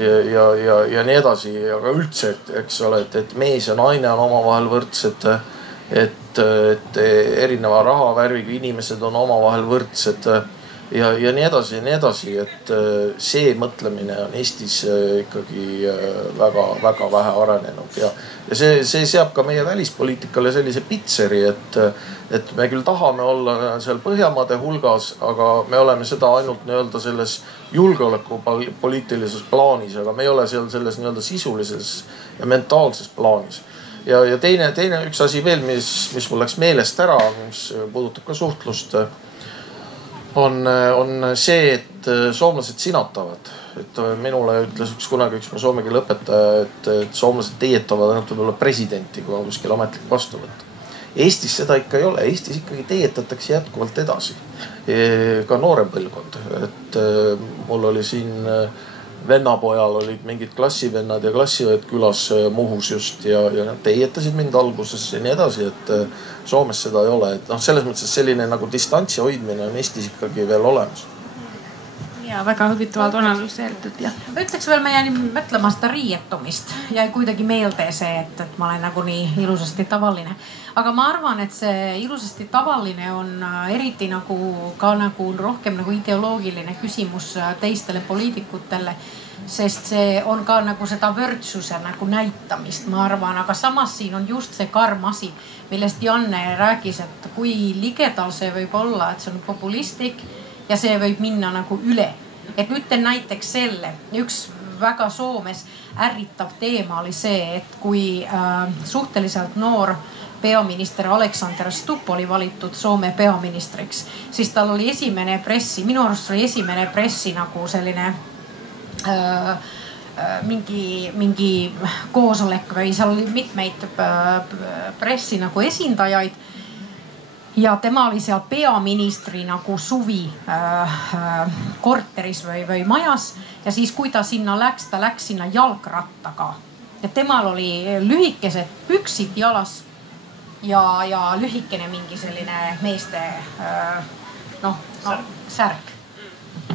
ja nii edasi. Aga üldse, eks ole, et mees ja naine on omavahel võrdsed, et erineva rahavärviga inimesed on omavahel võrdsed ja nii edasi ja nii edasi. Et see mõtlemine on Eestis ikkagi väga vähe arenenud ja see seab ka meie välispoliitikale sellise pitseri, et me küll tahame olla seal Põhjamaade hulgas, aga me oleme seda ainult nii-öelda selles julgeolekupoliitilises plaanis, aga me ei ole seal selles nii-öelda sisulises ja mentaalses plaanis. Ja teine üks asi veel, mis mul läks meelest ära, mis puudutab ka suhtlust, on see, et soomlased sinatavad. Et minule ütles kunagi üks soome keele õpetaja, et soomlased teetavad ainult võib-olla presidenti, kui on kuskil ametlik vastuvõtt. Eestis seda ikka ei ole. Eestis ikkagi teetatakse jätkuvalt edasi. Ka noorem põlvkond. Et mul oli siin vennapojal olid mingid klassivennad ja klassiõed külas Muhus just ja nad teetasid mind alguses ja nii edasi, et Soomes seda ei ole. Et selles mõttes selline nagu distantsi hoidmine on Eestis ikkagi veel olemas. Ja väga huvitavalt analüüseeritud ja. Ütleks veel, ma jäin mõtlema seda riietumist. Jäi kuidagi meelde see, et ma olen nagu nii ilusasti tavaline. Aga ma arvan, et see ilusasti tavaline on eriti nagu ka nagu rohkem nagu ideoloogiline küsimus teistele poliitikutele. Sest see on ka nagu seda võrdsuse nagu näitamist, ma arvan. Aga samas siin on just see karm asi, millest Janne rääkis, et kui ligedal see võib olla, et see on populistlik ja see võib minna nagu üle. Et ütlen näiteks selle, üks väga Soomes ärritav teema oli see, et kui suhteliselt noor peaminister Alexander Stubb oli valitud Soome peaministriks, siis tal oli minu arust oli esimene pressi nagu selline mingi koosolek või seal oli mitmeid pressi nagu esindajaid. Ja tema oli seal peaministri nagu suvi korteris või majas. Ja siis kui ta sinna läks, ta läks sinna jalgrattaga. Ja temal oli lühikesed püksid jalas ja lühikene mingi selline meeste särk.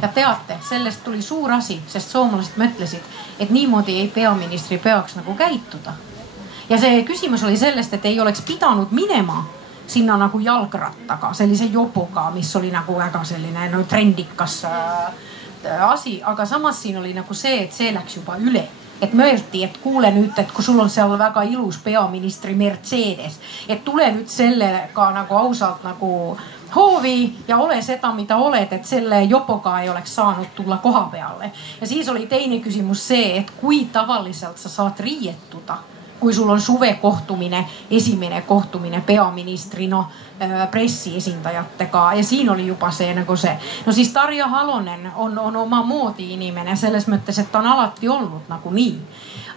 Ja teate, sellest tuli suur asi, sest soomlased mõtlesid, et niimoodi ei peaministri peaks nagu käituda. Ja see küsimus oli sellest, et ei oleks pidanud minema sinna nagu jalgrattaga, sellise jobuga, mis oli nagu väga selline trendikas asi. Aga samas siin oli nagu see, et see läks juba üle. Et möörti, et kuule nüüd, et kui sul on seal väga ilus peaministri Mercedes, et tule nüüd sellega nagu ausalt nagu hoovi ja ole seda, mida oled, et selle joboga ei oleks saanud tulla koha peale. Ja siis oli teine küsimus see, et kui tavaliselt sa saad riietuda, kui sul on suvekohtumine, esimene kohtumine peaministri pressi esindajatega ja siin oli juba see nagu see. No siis Tarja Halonen on oma moodi inimene selles mõttes, et ta on alati olnud nagu nii.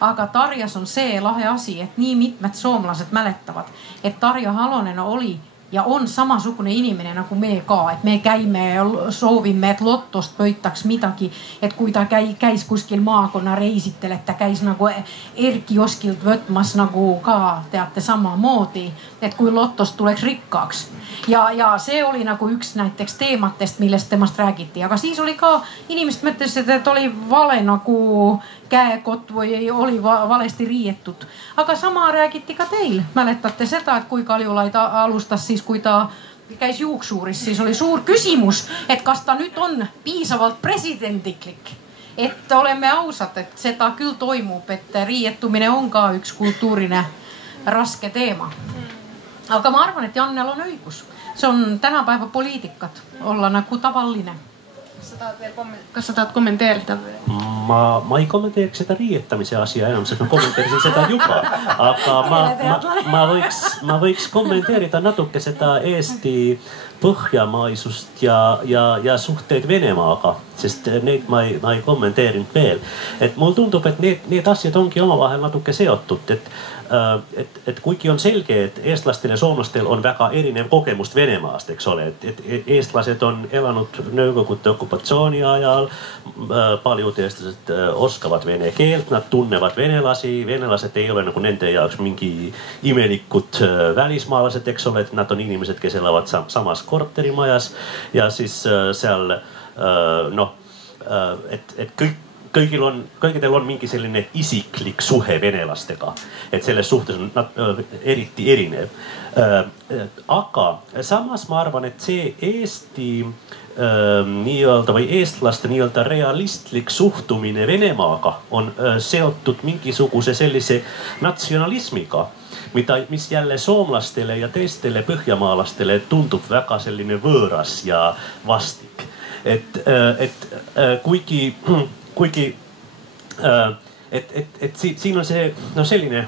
Aga Tarjas on see lahe asi, et nii mitmed soomlased mäletavad, et Tarja Halonen oli ja on samasugune inimene nagu me ka, et me käime ja soovime, et lottost võitaks midagi, et kui ta käis kuskil maakonna reisitel, et ta käis nagu Erkioskilt võtmas nagu ka teate samamoodi, et kui lottost tuleks rikkaks. Ja see oli nagu üks näiteks teematest, millest temast räägiti, aga siis oli ka inimesed mõtlesid, et oli vale nagu käekott või oli valesti riietud. Aga sama räägiti ka teil. Mäletate seda, et kui Kaljulaid alustas siis, kui ta käis juuksuuris, siis oli suur küsimus, et kas ta nüüd on piisavalt presidendiklik. Et oleme ausad, et seda küll toimub, et riietumine on ka üks kultuurine raske teema. Aga ma arvan, et Jannel on õigus. See on tänapäeva poliitikat olla nagu tavaline. Kas sa tahad kommenteerida? ma ei kommenteeriks seda riietamise asiaa enam, sest ma kommenteerisin seda juba. Aga ma võiks kommenteerida natuke seda Eesti põhjamaisust ja suhteid Venemaaga, sest neid ma ei kommenteerinud veel. Et mul tundub, et need asjad ongi omavahel natuke seotud, et kuigi on selge, et eestlastel ja soomlastel on väga erinev kogemust Venemaast, eks ole, et eestlased on elanud Nõukogude okupatsiooni ajal, paljud eestlased oskavad vene keelt, nad tunnevad venelasi, venelased ei ole nagu nende jaoks mingi imelikud välismaalased, eks ole, et nad on inimesed, kes elavad samas korterimajas ja siis seal et kõigil on mingi selline isiklik suhe venelastega, et selles suhtes on nad eriti erinev. Aga samas ma arvan, et see Eesti nii-öelda või eestlaste nii-öelda realistlik suhtumine Venemaaga on seotud mingisuguse sellise natsionalismiga, mis jälle soomlastele ja teistele põhjamaalastele tundub väga selline võõras ja vastik. Et kuigi siin on see selline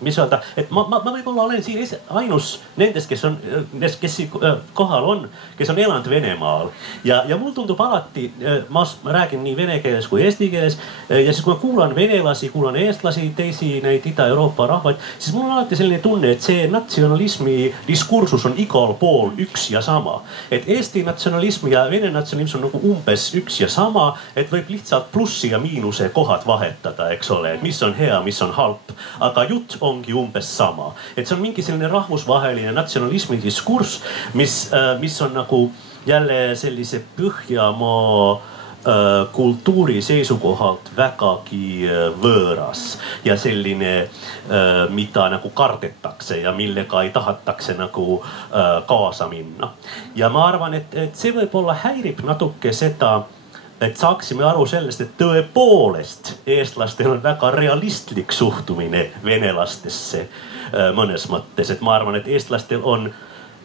mis öelda, et ma võib-olla olen siin ainus nendest, kes kohal on, kes on elanud Venemaal. Ja mul tundub alati, ma räägin nii vene keeles kui eesti keeles. Ja siis kui ma kuulan venelasi, kuulan eestlasi, teisi neid Ida-Euroopa rahvaid, siis mul on alati selline tunne, et see natsionalismi diskursus on igal pool üks ja sama. Et Eesti natsionalism ja Vene natsionalism on nagu umbes üks ja sama, et võib lihtsalt plussi ja miinuse kohad vahetada, eks ole, et mis on hea, mis on halb. Aga jutt ongi umbes sama. Et see on mingi selline rahvusvaheline natsionalismi diskurss, mis on nagu jälle sellise Põhjamaa kultuuri seisukohalt vägagi võõras ja selline, mida nagu kardetakse ja millega ei tahatakse nagu kaasa minna. Ja ma arvan, et see võib-olla häirib natuke seda, et saaksime aru sellest, et tõepoolest eestlastel on väga realistlik suhtumine venelastesse mõnes mõttes. Et ma arvan, et eestlastel on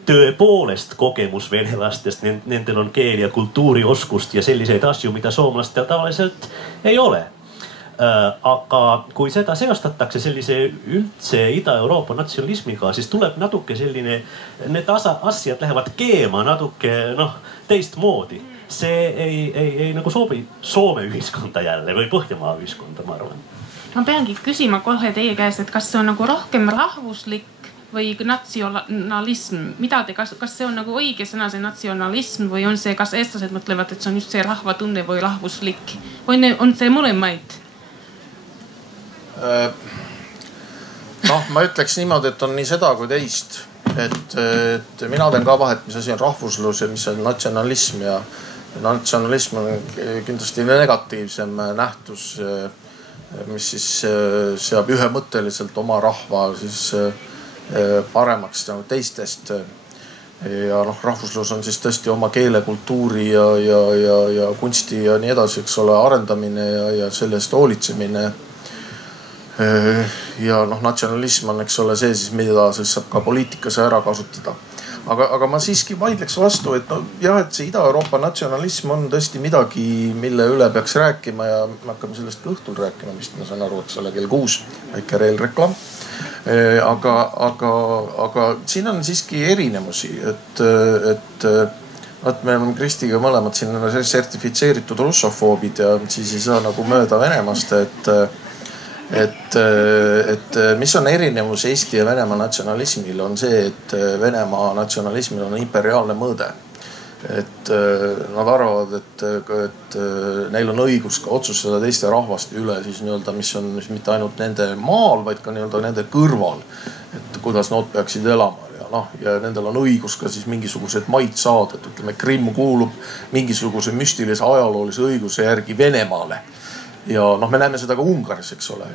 tõepoolest kogemus venelastest, nendel on keel ja kultuurioskust ja selliseid asju, mida soomlastel tavaliselt ei ole. Aga kui seda seostatakse sellise üldse Ida-Euroopa natsionalismiga, siis tuleb natuke selline, need asjad lähevad keema natuke teistmoodi. See ei nagu sobi Soome ühiskonda jälle või Põhjamaa ühiskonda, ma arvan. Ma peangi küsima kohe teie käest, et kas see on nagu rohkem rahvuslik või natsionalism? Kas see on nagu õige sõna, see natsionalism, või on see, kas eestlased mõtlevad, et see on just see rahvatunne või rahvuslik? Või on see mõlemaid? Ma ütleks niimoodi, et on nii seda kui teist. Et mina teen ka vahet, mis asi on rahvuslus ja mis on natsionalism ja natsionalism on kindlasti negatiivsem nähtus, mis siis seab ühemõtteliselt oma rahva siis paremaks teistest. Ja rahvuslus on siis tõesti oma keele, kultuuri ja kunsti ja nii edasi, eks ole, arendamine ja sellest hoolitsemine. Ja natsionalism on, eks ole, see siis, mida siis saab ka poliitikas ära kasutada. Aga ma siiski vaidleks vastu, et et see Ida-Euroopa natsionalism on tõesti midagi, mille üle peaks rääkima ja me hakkame sellest õhtul rääkima, vist ma saan aru, eks ole, kell 6, väike reelreklam. Aga siin on siiski erinevusi, et me oleme Kristiga mõlemad siin sertifitseeritud russofoobid ja siis ei saa nagu mööda Venemast, et mis on erinevus Eesti ja Venemaa natsionalismil on see, et Venemaa natsionalismil on imperiaalne mõõde. Et nad arvavad, et neil on õigus ka otsustada teiste rahvaste üle siis nii-öelda, mis on mitte ainult nende maal, vaid ka nii-öelda nende kõrval, et kuidas nad peaksid elama. Ja nendel on õigus ka siis mingisugused maid saada, et ütleme, Krimm kuulub mingisuguse müstilise ajaloolise õiguse järgi Venemaale. Ja me näeme seda ka Ungaris, eks ole,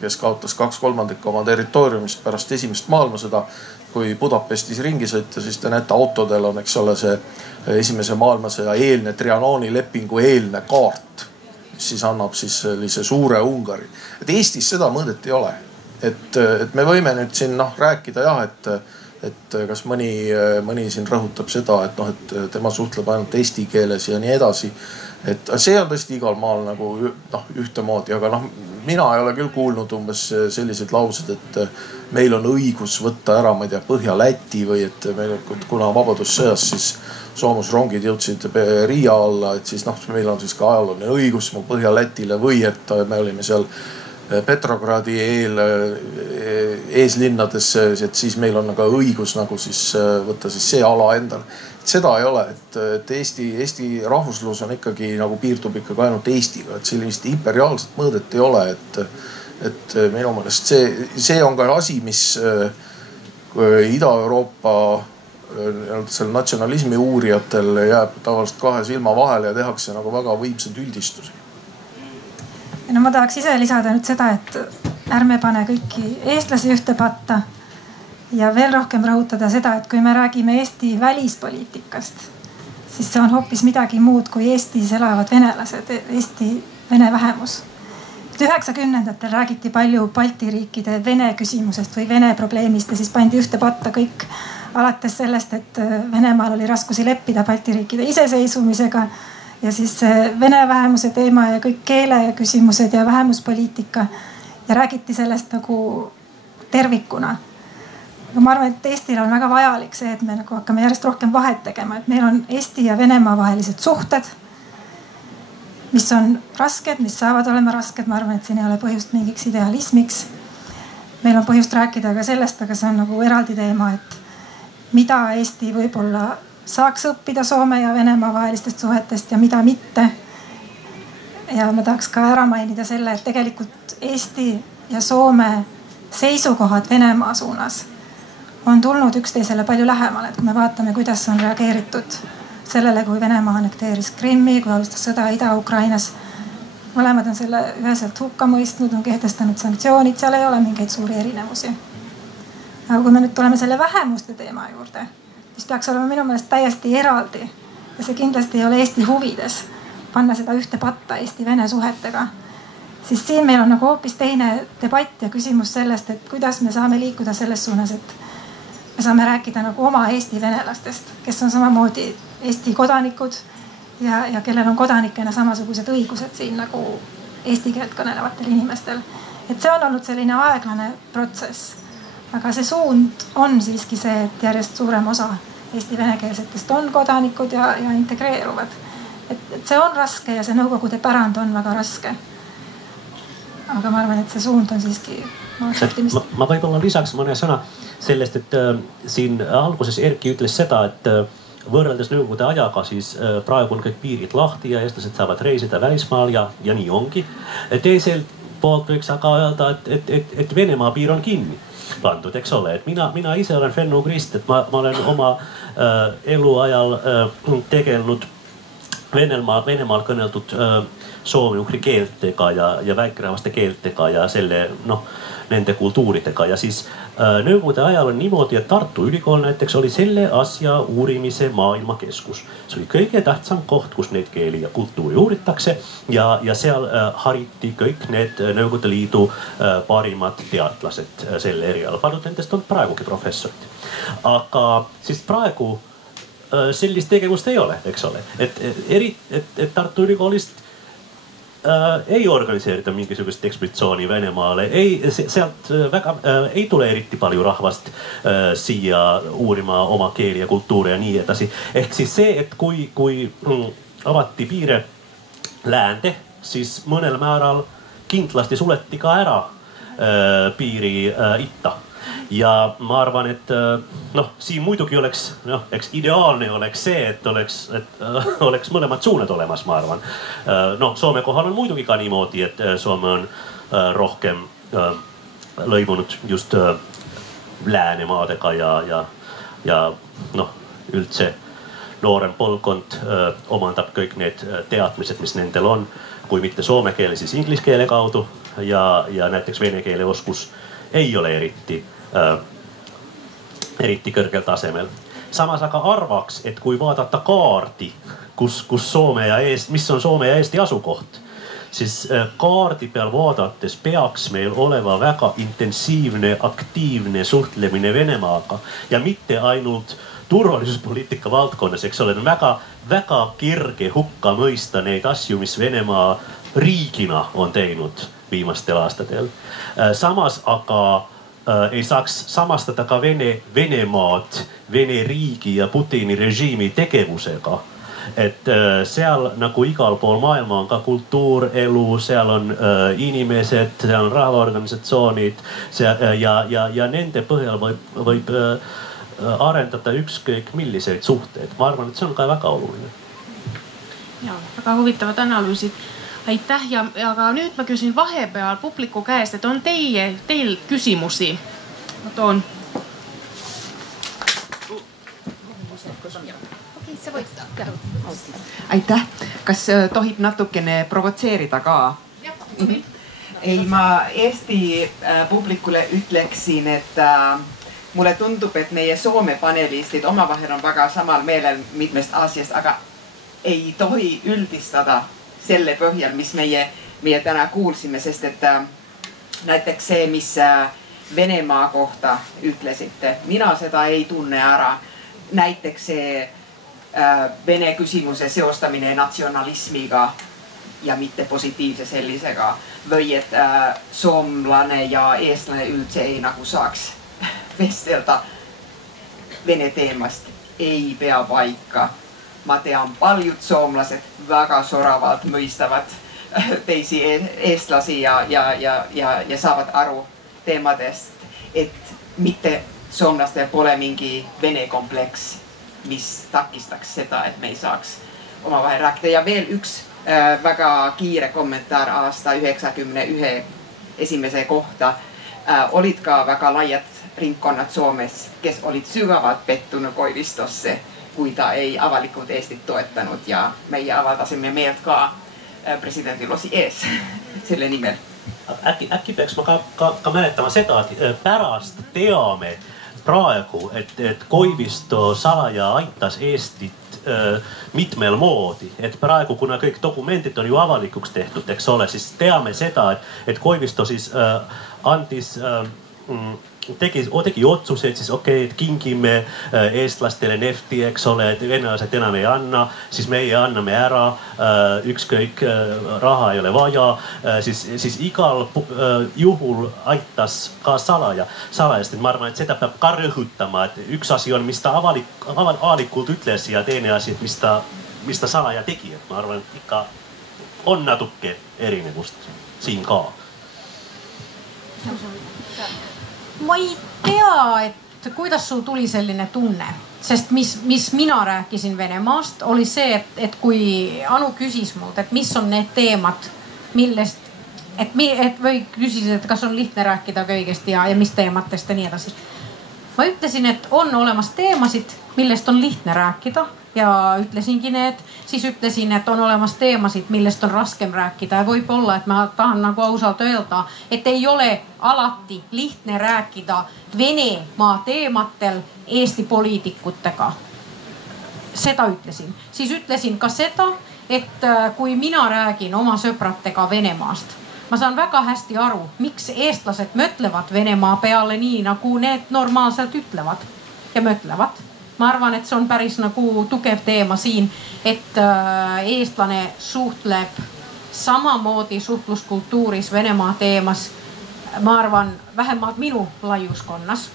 kes kaotas 2/3 oma territooriumist pärast esimest maailmasõda. Kui Budapestis ringi sõita, siis te näete autodel on, eks ole, see esimese maailmasõja eelne Trianoni lepingu eelne kaart, mis siis annab siis sellise suure Ungari. Et Eestis seda mõõdet ei ole. Et me võime nüüd siin rääkida et et kas mõni siin rõhutab seda, et noh, et tema suhtleb ainult eesti keeles ja nii edasi. Et see on tõesti igal maal nagu ühtemoodi, aga mina ei ole küll kuulnud umbes sellised laused, et meil on õigus võtta ära, ma ei tea, Põhja-Läti või et meil, kuna vabadussõjas siis soomusrongid jõudsid Riia alla, et siis meil on siis ka ajalooline õigus Põhja-Lätile või et me olime seal Petrogradi eeslinnades, et siis meil on aga õigus nagu siis võtta siis see ala endale. Seda ei ole, et Eesti rahvuslus on ikkagi nagu piirdub ikkagi ainult Eestiga, et sellist imperiaalset mõõdet ei ole, et minu meelest see on ka asi, mis Ida-Euroopa selle natsionalismi uurijatel jääb tavaliselt kahe silma vahele ja tehakse nagu väga võimsad üldistusi. No ma tahaks ise lisada nüüd seda, et ärme pane kõiki eestlasi ühte patta ja veel rohkem rõhutada seda, et kui me räägime Eesti välispoliitikast, siis see on hoopis midagi muud kui Eestis elavad venelased, Eesti vene vähemus. 90-ndatel räägiti palju Balti riikide vene küsimusest või vene probleemist ja siis pandi ühte patta kõik alates sellest, et Venemaal oli raskusi leppida Balti riikide iseseisvumisega ja siis vene vähemuse teema ja kõik keele küsimused ja vähemuspoliitika ja räägiti sellest nagu tervikuna. Aga ma arvan, et Eestil on väga vajalik see, et me nagu hakkame järjest rohkem vahet tegema, et meil on Eesti ja Venemaa vahelised suhted, mis on rasked, mis saavad olema rasked. Ma arvan, et siin ei ole põhjust mingiks idealismiks. Meil on põhjust rääkida ka sellest, aga see on nagu eraldi teema, et mida Eesti võib-olla saaks õppida Soome ja Venemaa vahelistest suhetest ja mida mitte. Ja ma tahaks ka ära mainida selle, et tegelikult Eesti ja Soome seisukohad Venemaa suunas on tulnud üksteisele palju lähemale. Et kui me vaatame, kuidas on reageeritud sellele, kui Venemaa annekteeris Krimmi, kui alustas sõda Ida-Ukrainas. Mõlemad on selle üheselt hukka mõistnud, on kehtestanud sanktsioonid, seal ei ole mingeid suuri erinevusi. Aga kui me nüüd tuleme selle vähemuste teema juurde, mis peaks olema minu meelest täiesti eraldi ja see kindlasti ei ole Eesti huvides panna seda ühte patta Eesti-Vene suhetega, siis siin meil on nagu hoopis teine debatt ja küsimus sellest, et kuidas me saame liikuda selles suunas, et me saame rääkida nagu oma Eesti venelastest, kes on samamoodi Eesti kodanikud ja kellel on kodanikena samasugused õigused siin nagu eesti keelt kõnelevatel inimestel. Et see on olnud selline aeglane protsess, aga see suund on siiski see, et järjest suurem osa Eesti venekeelsetest on kodanikud ja integreeruvad. Et see on raske ja see nõukogude pärand on väga raske. Aga ma arvan, et see suund on siiski optimist. Ma võib-olla lisaks mõne sõna sellest, et siin alguses Erki ütles seda, et võrreldes nõukogude ajaga, siis praegu on kõik piirid lahti ja eestlased saavad reisida välismaal ja nii ongi. Teiselt poolt võiks aga öelda, et Venemaa piir on kinni pandud, eks ole. Et mina ise olen fenno-krist, et ma olen oma eluajal tegelenud Venemaal kõneldud soome-ugri keeltega ja väikerahvaste keeltega ja nende kultuuridega. Ja siis nõukogude ajal on niimoodi, et Tartu Ülikool näiteks oli selle asja uurimise maailmakeskus. See oli kõige tähtsam koht, kus neid keeli ja kultuuri uuritakse ja seal hariti kõik need Nõukogude Liidu parimad teadlased selle eriala. Paljud nendest on praegugi professorid. Aga siis praegu sellist tegevust ei ole, eks ole. Et Tartu Ülikoolist ei organiseerida mingisugust ekspeditsiooni Venemaale. Sealt ei tule eriti palju rahvast siia uurima oma keeli ja kultuuri ja nii edasi. Ehk siis see, et kui avati piire läände, siis mõnel määral kindlasti suleti ka ära piiri itta. Ja ma arvan, et siin muidugi oleks, eks ideaalne oleks see, et oleks mõlemad suunad olemas, ma arvan. Soome kohal on muidugi ka niimoodi, et Soome on rohkem lõimunud just Läänemaadega ja üldse noorem polkond omandab kõik need teadmised, mis nendel on, kui mitte soome keele, siis inglise keele kaudu ja näiteks vene keele oskus ei ole eriti kõrgel tasemel. Samas aga arvaks, et kui vaadata kaardi, mis on Soome ja Eesti asukoht, siis kaardi peal vaadates peaks meil olema väga intensiivne, aktiivne suhtlemine Venemaaga ja mitte ainult turvalisuspoliitika valdkonnas, eks ole, on väga kerge hukka mõista neid asju, mis Venemaa riigina on teinud viimastel aastatel. Samas aga ei saaks samastada ka Venemaad, Vene riigi ja Putini režiimi tegevusega. Et seal nagu igal pool maailma on ka kultuurelu, seal on inimesed, seal on rahaorganisatsioonid ja nende põhjal võib arendada ükskõik milliseid suhteid. Ma arvan, et see on ka väga oluline. Ja, väga huvitavad analüüsid. Aitäh ja aga nüüd ma küsin vahepeal publiku käest, et on teil küsimusi? Ma toon. Okei, see võita. Aitäh. Kas tohib natukene provotseerida ka? Ei, ma Eesti publikule ütleksin, et mulle tundub, et meie Soome panelistid omavahel on väga samal meelel mitmest asjast, aga ei tohi üldistada selle põhjal, mis meie täna kuulsime, sest et näiteks see, mis Venemaa kohta ütlesite, mina seda ei tunne ära. Näiteks see Vene küsimuse seostamine natsionalismiga ja mitte positiivse sellisega või et soomlane ja eestlane üldse ei nagu saaks vestelda Vene teemast, ei pea paika. Ma tean, paljud soomlased väga soravalt mõistavad teisi eestlasi ja saavad aru teemadest, et mitte soomlastel pole mingi Vene kompleks, mis takistaks seda, et me ei saaks omavahel rääkida. Ja veel üks väga kiire kommentaar aasta 91 esimese kohta. Olid ka väga laiad ringkonnad Soomes, kes olid sügavalt pettunud Koivistosse, kui ta ei avalikult Eestit toetanud ja meie avaldasime meelt ka presidendi losi ees selle nimel. Äkki peaks ma ka mäletama seda, et pärast teame praegu, et Koivisto salaja aitas Eestit mitmel moodi. Et praegu, kuna kõik dokumendid on ju avalikuks tehtud, eks ole, siis teame seda, et Koivisto siis andis tegi otsuseid siis okei, et kingime eestlastele nefti, eks ole, et venelased enam ei anna, siis meie anname ära, ükskõik raha ei ole vaja, siis igal juhul aitas ka salajast. Ma arvan, et seda peab ka rõhutama, et üks asi on, mis ta avalikult ütles ja teine asi, et mis ta salaja tegi. Ma arvan, et ikka on natuke erinevust siin ka. Ma ei tea, et kuidas sul tuli selline tunne, sest mis mina rääkisin Venemaast, oli see, et kui Anu küsis mult, et mis on need teemad, millest, või küsis, et kas on lihtne rääkida kõigest ja mis teematest ja nii edasi. Ma ütlesin, et on olemas teemasid, millest on lihtne rääkida ja ütlesingi need, siis ütlesin, et on olemas teemasid, millest on raskem rääkida ja võib-olla, et ma tahan nagu ausalt öelda, et ei ole alati lihtne rääkida Venemaa teematel Eesti poliitikutega. Seda ütlesin. Siis ütlesin ka seda, et kui mina räägin oma sõpratega Venemaast, ma saan väga hästi aru, miks eestlased mõtlevad Venemaa peale nii, nagu need normaalselt ütlevad ja mõtlevad. Ma arvan, et see on päris nagu tugev teema siin, et eestlane suhtleb samamoodi suhtluskultuuris Venemaa teemas. Ma arvan, vähemalt minu laiuskonnas.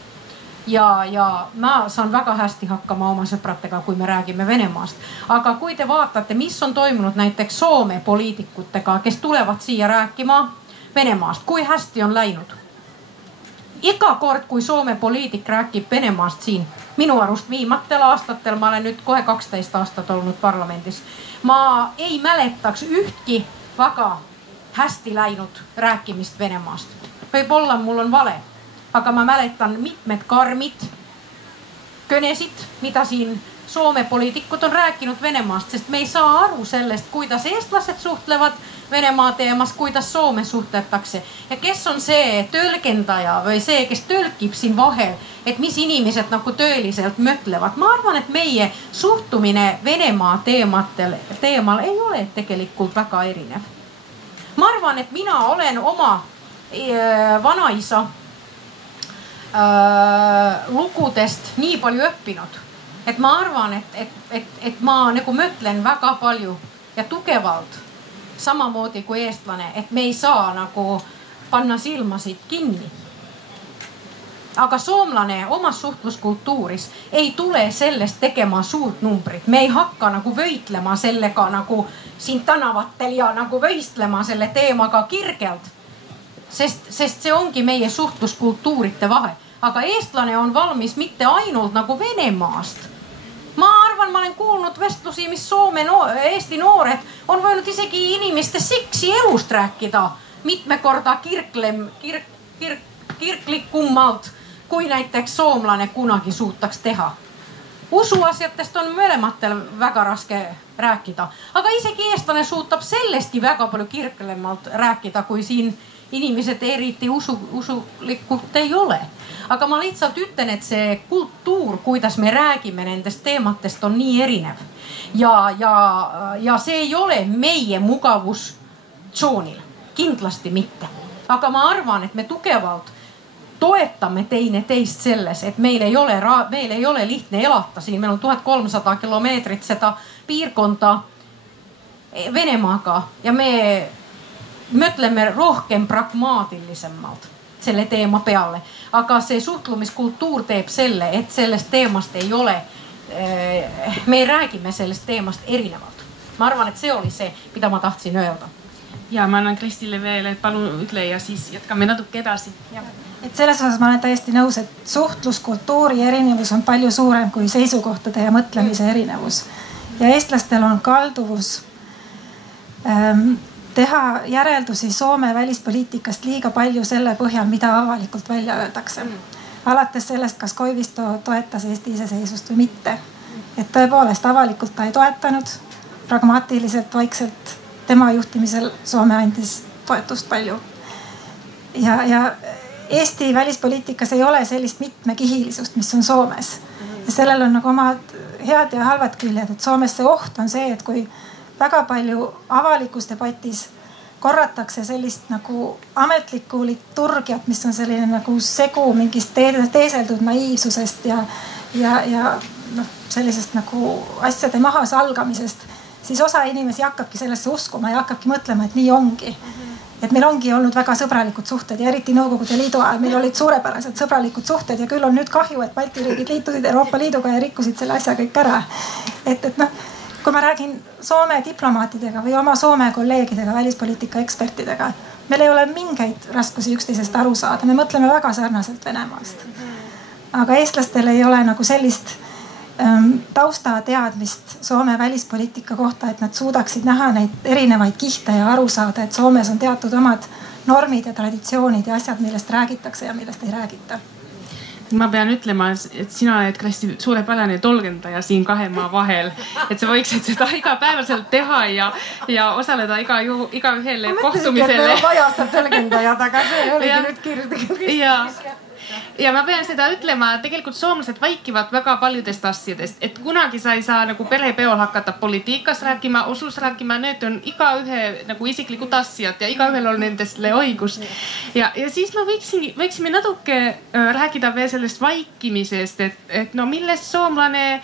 Ja ma saan väga hästi hakkama oma sõpratega, kui me räägime Venemaast. Aga kui te vaatate, mis on toimunud näiteks Soome poliitikutega, kes tulevad siia rääkima Venemaast, kui hästi on läinud. Iga kord, kui Soome poliitik räägib Venemaast siin, minu arust viimatel aastatel, ma olen nüüd kohe 12 aastat olnud parlamendis, ma ei mäletaks ühtki väga hästi läinud rääkimist Venemaast. Võib-olla mul on vale, aga ma mäletan mitmed karmid kõnesid, mida siin Soome poliitikud on rääkinud Venemaast, sest me ei saa aru sellest, kuidas eestlased suhtlevad Venemaa teemas, kuidas Soome suhtletakse ja kes on see tõlgendaja või see, kes tõlkib siin vahel, et mis inimesed nagu tõeliselt mõtlevad. Ma arvan, et meie suhtumine Venemaa teemal ei ole tegelikult väga erinev. ma arvan, et mina olen oma vanaisa lugudest nii palju õppinud, et ma arvan, et ma nagu mõtlen väga palju ja tugevalt samamoodi kui eestlane, et me ei saa nagu panna silmasid kinni. Aga soomlane omas suhtluskultuuris ei tule sellest tegema suurt numbrit. Me ei hakka nagu võitlema sellega nagu siin tänavatel ja nagu võistlema selle teemaga kirgelt. Sest see ongi meie suhtluskultuurite vahe. Aga eestlane on valmis mitte ainult nagu Venemaast. Ma arvan, ma olen kuulnud vestlusi, mis Eesti noored on võinud isegi inimeste siksi elust rääkida mitme korda kirklikumalt, kui näiteks soomlane kunagi suutaks teha. Usuasjatest on mõlematel väga raske rääkida, aga isegi eestlane suutab sellestki väga palju kirklemalt rääkida, kui siin inimesed eriti usulikult ei ole. Aga ma lihtsalt ütlen, et see kultuur, kuidas me räägime nendest teematest, on nii erinev. Ja see ei ole meie mugavustsoonil. Kindlasti mitte. Aga ma arvan, et me tugevalt toetame teineteist selles, et meil ei ole lihtne elata siin. Meil on 1300 kilomeetrit seda piirkonda Venemaaga ja me mõtleme rohkem pragmaatilisemalt selle teema peale. Aga see suhtlumiskultuur teeb selle, et sellest teemast ei ole, me räägime sellest teemast erinevalt. Ma arvan, et see oli see, mida ma tahtsin öelda. Ja ma annan Kristile veel, et palun ütle ja siis jätkame natuke edasi. Et selles osas ma olen täiesti nõus, et suhtluskultuuri erinevus on palju suurem kui seisukohtade ja mõtlemise erinevus. Ja eestlastel on kalduvus teha järeldusi Soome välispoliitikast liiga palju selle põhjal, mida avalikult välja öeldakse. Alates sellest, kas Koivisto toetas Eesti iseseisvust või mitte. Et tõepoolest avalikult ta ei toetanud, pragmaatiliselt, vaikselt tema juhtimisel Soome andis toetust palju. Ja Eesti välispoliitikas ei ole sellist mitmekihilisust, mis on Soomes. Ja sellel on nagu omad head ja halvad küljed, et Soomes see oht on see, et kui väga palju avalikus debatis korratakse sellist nagu ametlikku liturgiat, mis on selline nagu segu mingist teeseldud naiivsusest ja sellisest nagu asjade maha salgamisest, siis osa inimesi hakkabki sellesse uskuma ja hakkabki mõtlema, et nii ongi. Et meil ongi olnud väga sõbralikud suhted ja eriti Nõukogude Liidu ajal meil olid suurepärased sõbralikud suhted ja küll on nüüd kahju, et Balti riigid liitusid Euroopa Liiduga ja rikkusid selle asja kõik ära. Et kui ma räägin Soome diplomaatidega või oma Soome kolleegidega, välispoliitika ekspertidega, meil ei ole mingeid raskusi üksteisest aru saada. Me mõtleme väga sarnaselt Venemaast. Aga eestlastel ei ole nagu sellist taustateadmist Soome välispoliitika kohta, et nad suudaksid näha neid erinevaid kihte ja aru saada, et Soomes on teatud omad normid ja traditsioonid ja asjad, millest räägitakse ja millest ei räägita. Ma pean ütlema, et sina oled Kristi suurepärane tolgendaja siin kahe maa vahel. Et sa võiksid seda igapäevaselt teha ja osaleda iga ühele kohtumisele. Ma mõtlesin, et meil on vaja seda tolgendajad, aga see oligi nüüd kirjutada. Ja ma pean seda ütlema, et tegelikult soomlased vaikivad väga paljudest asjadest. Et kunagi sa ei saa nagu perepeol hakata poliitikas rääkima, osus rääkima. Need on iga ühe nagu isiklikud asjad ja iga ühel on nendestele õigus. Ja siis ma võiksime natuke rääkida veel sellest vaikimisest, et no millest soomlane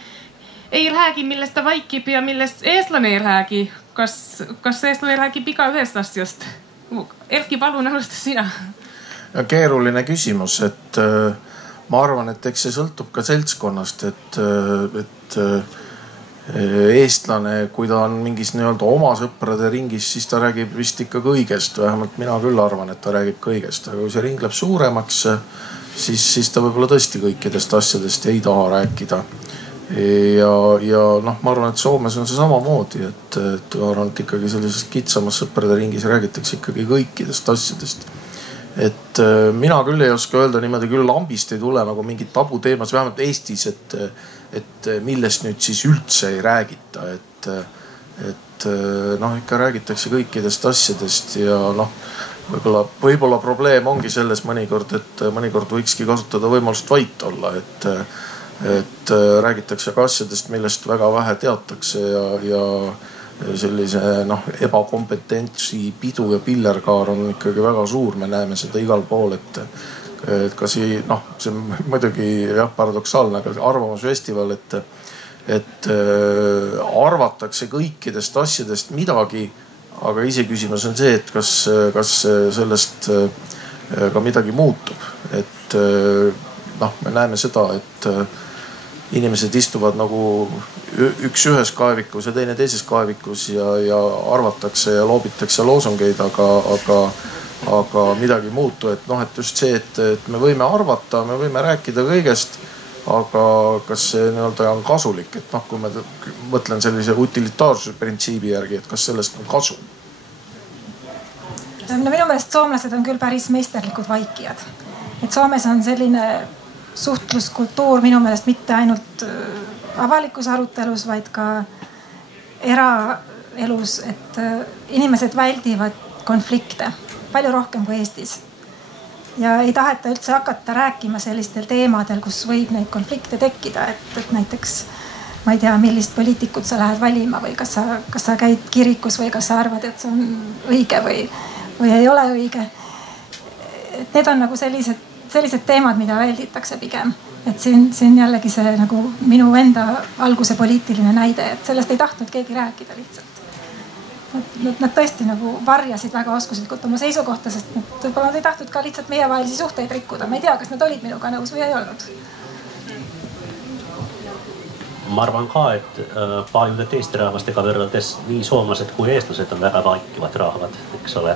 ei räägi, millest ta vaikib ja millest eestlane ei räägi. Kas eestlane räägib iga ühest asjast? Erki, palun alusta sina. Keeruline küsimus, et ma arvan, et eks see sõltub ka seltskonnast, et eestlane, kui ta on mingis nii-öelda oma sõprade ringis, siis ta räägib vist ikka kõigest. Vähemalt mina küll arvan, et ta räägib kõigest, aga kui see ring läheb suuremaks, siis ta võib-olla tõesti kõikidest asjadest ei taha rääkida. Ja ma arvan, et Soomes on see samamoodi, et ma arvan, et ikkagi sellises kitsamas sõprade ringis räägitakse ikkagi kõikidest asjadest. Et mina küll ei oska öelda niimoodi, küll lambist ei tule nagu mingid tabuteemas, vähemalt Eestis, et millest nüüd siis üldse ei räägita. Et ikka räägitakse kõikidest asjadest ja võib-olla probleem ongi selles mõnikord, et mõnikord võikski kasutada võimalust vait olla, et räägitakse ka asjadest, millest väga vähe teatakse ja sellise ebakompetentsi pidu ja pillerkaar on ikkagi väga suur, me näeme seda igal pool, et ka see on muidugi jah paradoksaalne, aga arvamusfestival, et arvatakse kõikidest asjadest midagi, aga iseküsimus on see, et kas sellest ka midagi muutub, et me näeme seda, et inimesed istuvad nagu üks ühes kaevikus ja teine teises kaevikus ja arvatakse ja loobitakse loosungeid, aga midagi ei muutu, et just see, et me võime arvata, me võime rääkida kõigest, aga kas see on kasulik, et kui ma mõtlen sellise utilitaarsuse printsiibi järgi, et kas sellest on kasu? Minu meelest soomlased on küll päris meisterlikud vaikijad, et Soomes on selline suhtluskultuur minu meelest mitte ainult avalikus arutelus, vaid ka eraelus, et inimesed väldivad konflikte palju rohkem kui Eestis. Ja ei taheta üldse hakata rääkima sellistel teemadel, kus võib neid konflikte tekkida, et näiteks ma ei tea, millist poliitikut sa lähed valima või kas sa käid kirikus või kas sa arvad, et see on õige või ei ole õige. Et need on nagu sellised teemad, mida välditakse pigem. Et siin jällegi see nagu minu enda alguse poliitiline näide, et sellest ei tahtnud keegi rääkida lihtsalt. Nad tõesti nagu varjasid väga oskuslikult oma seisukohta, sest võib-olla nad ei tahtnud ka lihtsalt meievahelisi suhteid rikkuda. Ma ei tea, kas nad olid minuga nõus või ei olnud. Ma arvan ka, et paljude teiste rahvastega võrreldes nii soomlased kui eestlased on väga vaikivad rahvad, eks ole.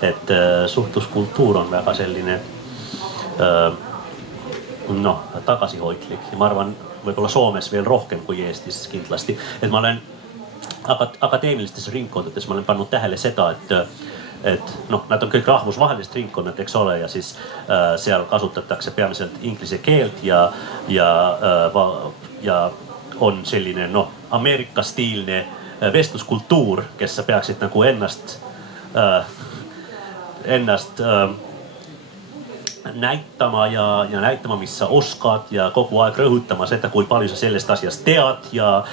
Et suhtluskultuur on väga selline tagasihoidlik ja ma arvan võib-olla Soomes veel rohkem kui Eestis kindlasti. Et ma olen akadeemilistes ringkondades ma olen pannud tähele seda, et nad on kõik rahvusvahelised ringkonnad, eks ole, ja siis seal kasutatakse peamiselt inglise keelt ja on selline Ameerika-stiilne vestluskultuur, kes sa peaksid nagu ennast näitama ja näitama, mis sa oskad ja kogu aeg rõhutama seda, kui palju sa sellest asjast tead ja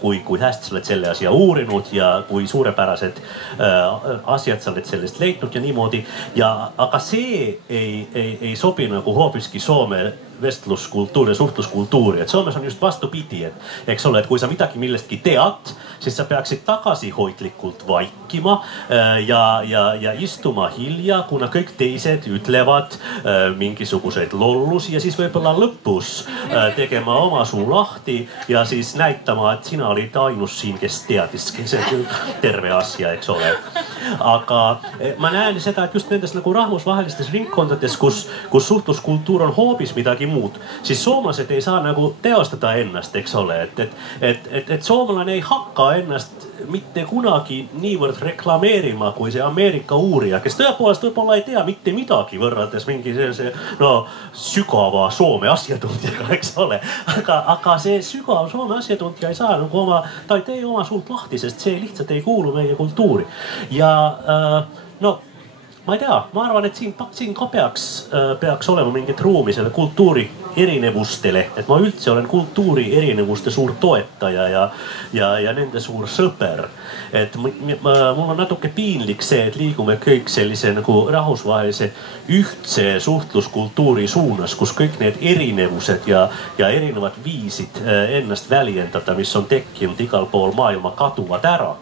kui hästi sa oled selle asja uurinud ja kui suurepärased asjad sa oled sellest leidnud ja niimoodi. Aga see ei sobi nagu hoopiski Soome vestluskultuuri ja suhtluskultuuri, et Soomes on just vastupidi, et eks ole, et kui sa midagi millestki tead, siis sa peaksid tagasihoidlikult vaikima ja istuma hilja, kuna kõik teised ütlevad mingisuguseid lollusi ja siis võib-olla lõpus tegema oma suu lahti ja siis näitama, et sina olid ainus siin, kes teadis terve asja, eks ole. Aga ma näen seda, et just nendes nagu rahvusvahelistes ringkondades, kus suhtluskultuur on hoopis midagi muud, siis soomlased ei saa nagu teostada ennast, eks ole, et soomlane ei hakka ennast mitte kunagi niivõrd reklameerima kui see Ameerika uurija, kes tõepoolest võib-olla ei tea mitte midagi võrreldes mingi sellise sügava Soome asjatundjaga, eks ole. Aga see sügav Soome asjatundja ei saa nagu ta ei tee oma suult lahti, sest see lihtsalt ei kuulu meie kultuuri. Ja ma ei tea, ma arvan, et siin ka peaks olema mingit ruumi selle kultuuri erinevustele, et ma üldse olen kultuuri erinevuste suur toetaja ja nende suur sõber. Et mul on natuke piinlik see, et liigume kõik sellise nagu rahvusvahelise ühtse suhtluskultuuri suunas, kus kõik need erinevused ja erinevad viisid ennast väljendada, mis on tekkinud igal pool maailma, kaduvad ära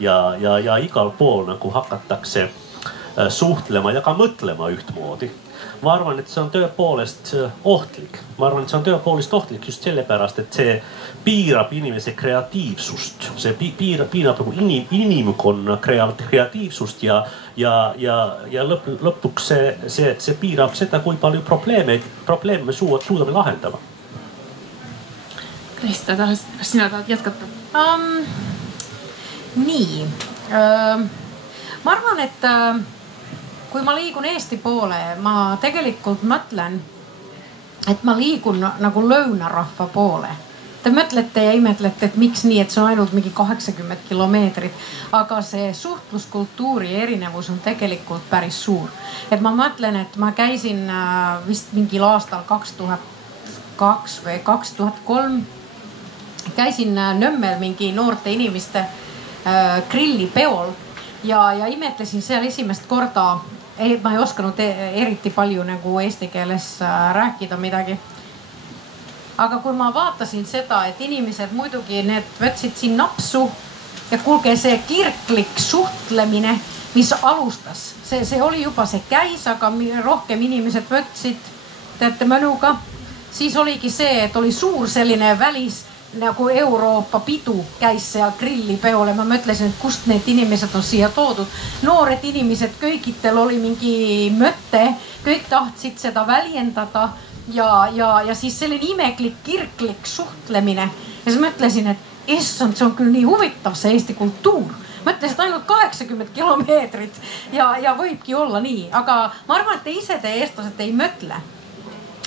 ja igal pool nagu hakatakse suhtlema ja ka mõtlema ühtmoodi. Ma arvan, et see on tõepoolest ohtlik. Ma arvan, et see on tõepoolest ohtlik just sellepärast, et see piirab inimese kreatiivsust. See piirab inimkonna kreatiivsust ja lõpuks see piirab seda, kui palju probleeme me suudame lahendama. Krista, kas sina tahad jätkata? Nii. Ma arvan, et kui ma liigun Eesti poole, ma tegelikult mõtlen, et ma liigun nagu lõunarahva poole. Te mõtlete ja imetlete, et miks nii, et see on ainult mingi 80 kilomeetrit, aga see suhtluskultuuri erinevus on tegelikult päris suur. Et ma mõtlen, et ma käisin vist mingil aastal 2002 või 2003 käisin Nõmmel mingi noorte inimeste grillipeol ja imetlesin seal esimest korda. Ma ei osanud eriti palju nagu eesti keeles rääkida midagi. Aga kui ma vaatasin seda, et inimesed muidugi need võtsid siin napsu ja kuulge see kirklik suhtlemine, mis alustas, see oli juba, see käis, aga rohkem inimesed võtsid, teate mõnuga. Siis oligi see, et oli suur selline välis nagu Euroopa pidu käis seal grillipeole. Ma mõtlesin, et kust need inimesed on siia toodud. Noored inimesed, kõigitel oli mingi mõte, kõik tahtsid seda väljendada ja siis selline imeklik, kirklik suhtlemine. Ja siis mõtlesin, et issand, see on küll nii huvitav, see Eesti kultuur. Mõtlesin ainult 80 kilomeetrit ja võibki olla nii, aga ma arvan, et te ise, te eestlased ei mõtle,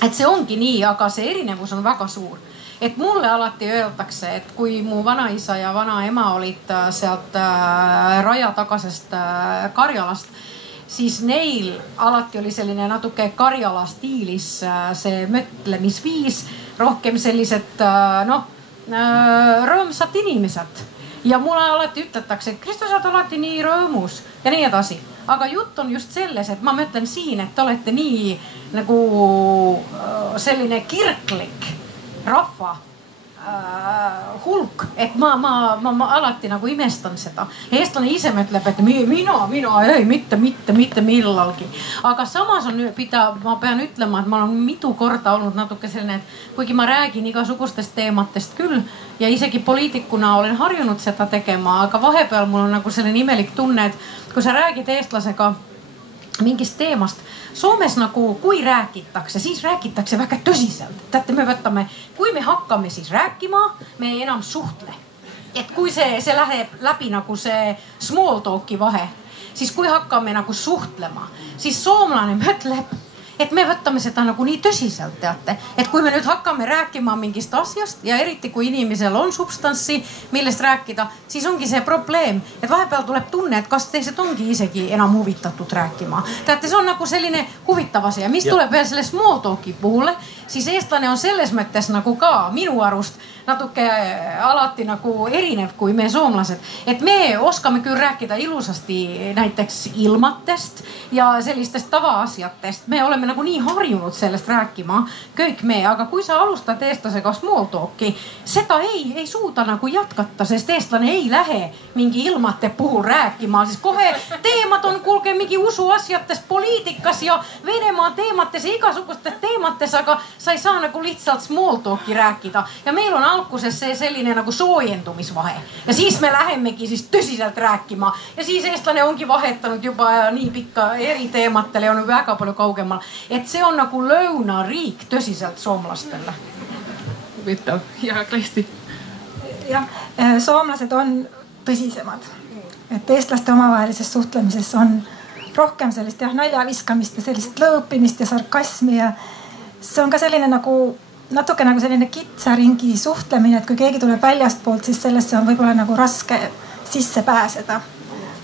et see ongi nii, aga see erinevus on väga suur. Et mulle alati öeldakse, et kui mu vanaisa ja vanaema olid sealt raja tagasest Karjalast, siis neil alati oli selline natuke Karjala stiilis see mõtlemisviis, rohkem sellised rõõmsad inimesed. Ja mulle alati ütletakse, et Kristo, sa oled alati nii rõõmus ja nii edasi. Aga jutt on just selles, et ma mõtlen siin, et te olete nii nagu selline kirklik rahva hulk, et ma alati nagu imestan seda. Eestlane ise mõtleb, et mina ei, mitte millalgi. Aga samas ma pean ütlema, et ma olen mitu korda olnud natuke selline, et kuigi ma räägin igasugustest teematest küll ja isegi poliitikuna olen harjunud seda tegema, aga vahepeal mul on nagu selline imelik tunne, et kui sa räägid eestlasega mingist teemast, Soomes nagu kui räägitakse, siis räägitakse väga tõsiselt. Teate, kui me hakkame siis rääkima, me enam suhtle. Et kui see läheb läbi nagu see small talki vahe, siis kui hakkame nagu suhtlema, siis soomlane mõtleb, et me võtame seda nagu nii tõsiselt, teate. Et kui me nüüd hakkame rääkima mingist asjast ja eriti kui inimesel on substantsi, millest rääkida, siis ongi see probleem. Et vahepeal tuleb tunne, et kas teised ongi isegi enam huvitatud rääkima. Teate, see on nagu selline huvitav asi ja mis tuleb veel selle small talki puhule, siis eestlane on selles mõttes nagu ka minu arust natuke alati nagu erinev kui me soomlased. Et me oskame küll rääkida ilusasti näiteks ilmatest ja sellistest tavaasjatest. Me oleme nagu nii harjunud sellest rääkima, kõik me, aga kui sa alustad eestlasega small talki, seda ei suuda nagu jätkata, sest eestlane ei lähe mingi ilmate puhul rääkima, siis kohe teemad on, kuulge, mingi usuasjates, poliitikas ja Venemaa teemates ja igasugustes teemates, aga sa ei saa nagu lihtsalt small talki rääkida ja meil on alguses see selline nagu soojendumisvahe ja siis me lähemegi siis tõsiselt rääkima ja siis eestlane ongi vahetanud juba nii pikka eri teematele ja on väga palju kaugemal. Et see on nagu lõunariik tõsiselt soomlastele. Huvitav ja Kristi. Jah, soomlased on tõsisemad. Et eestlaste omavahelises suhtlemises on rohkem sellist naljaviskamist ja sellist lõõpimist ja sarkasmi ja see on ka selline nagu natuke nagu selline kitsaringi suhtlemine, et kui keegi tuleb väljastpoolt, siis sellesse on võib-olla nagu raske sisse pääseda.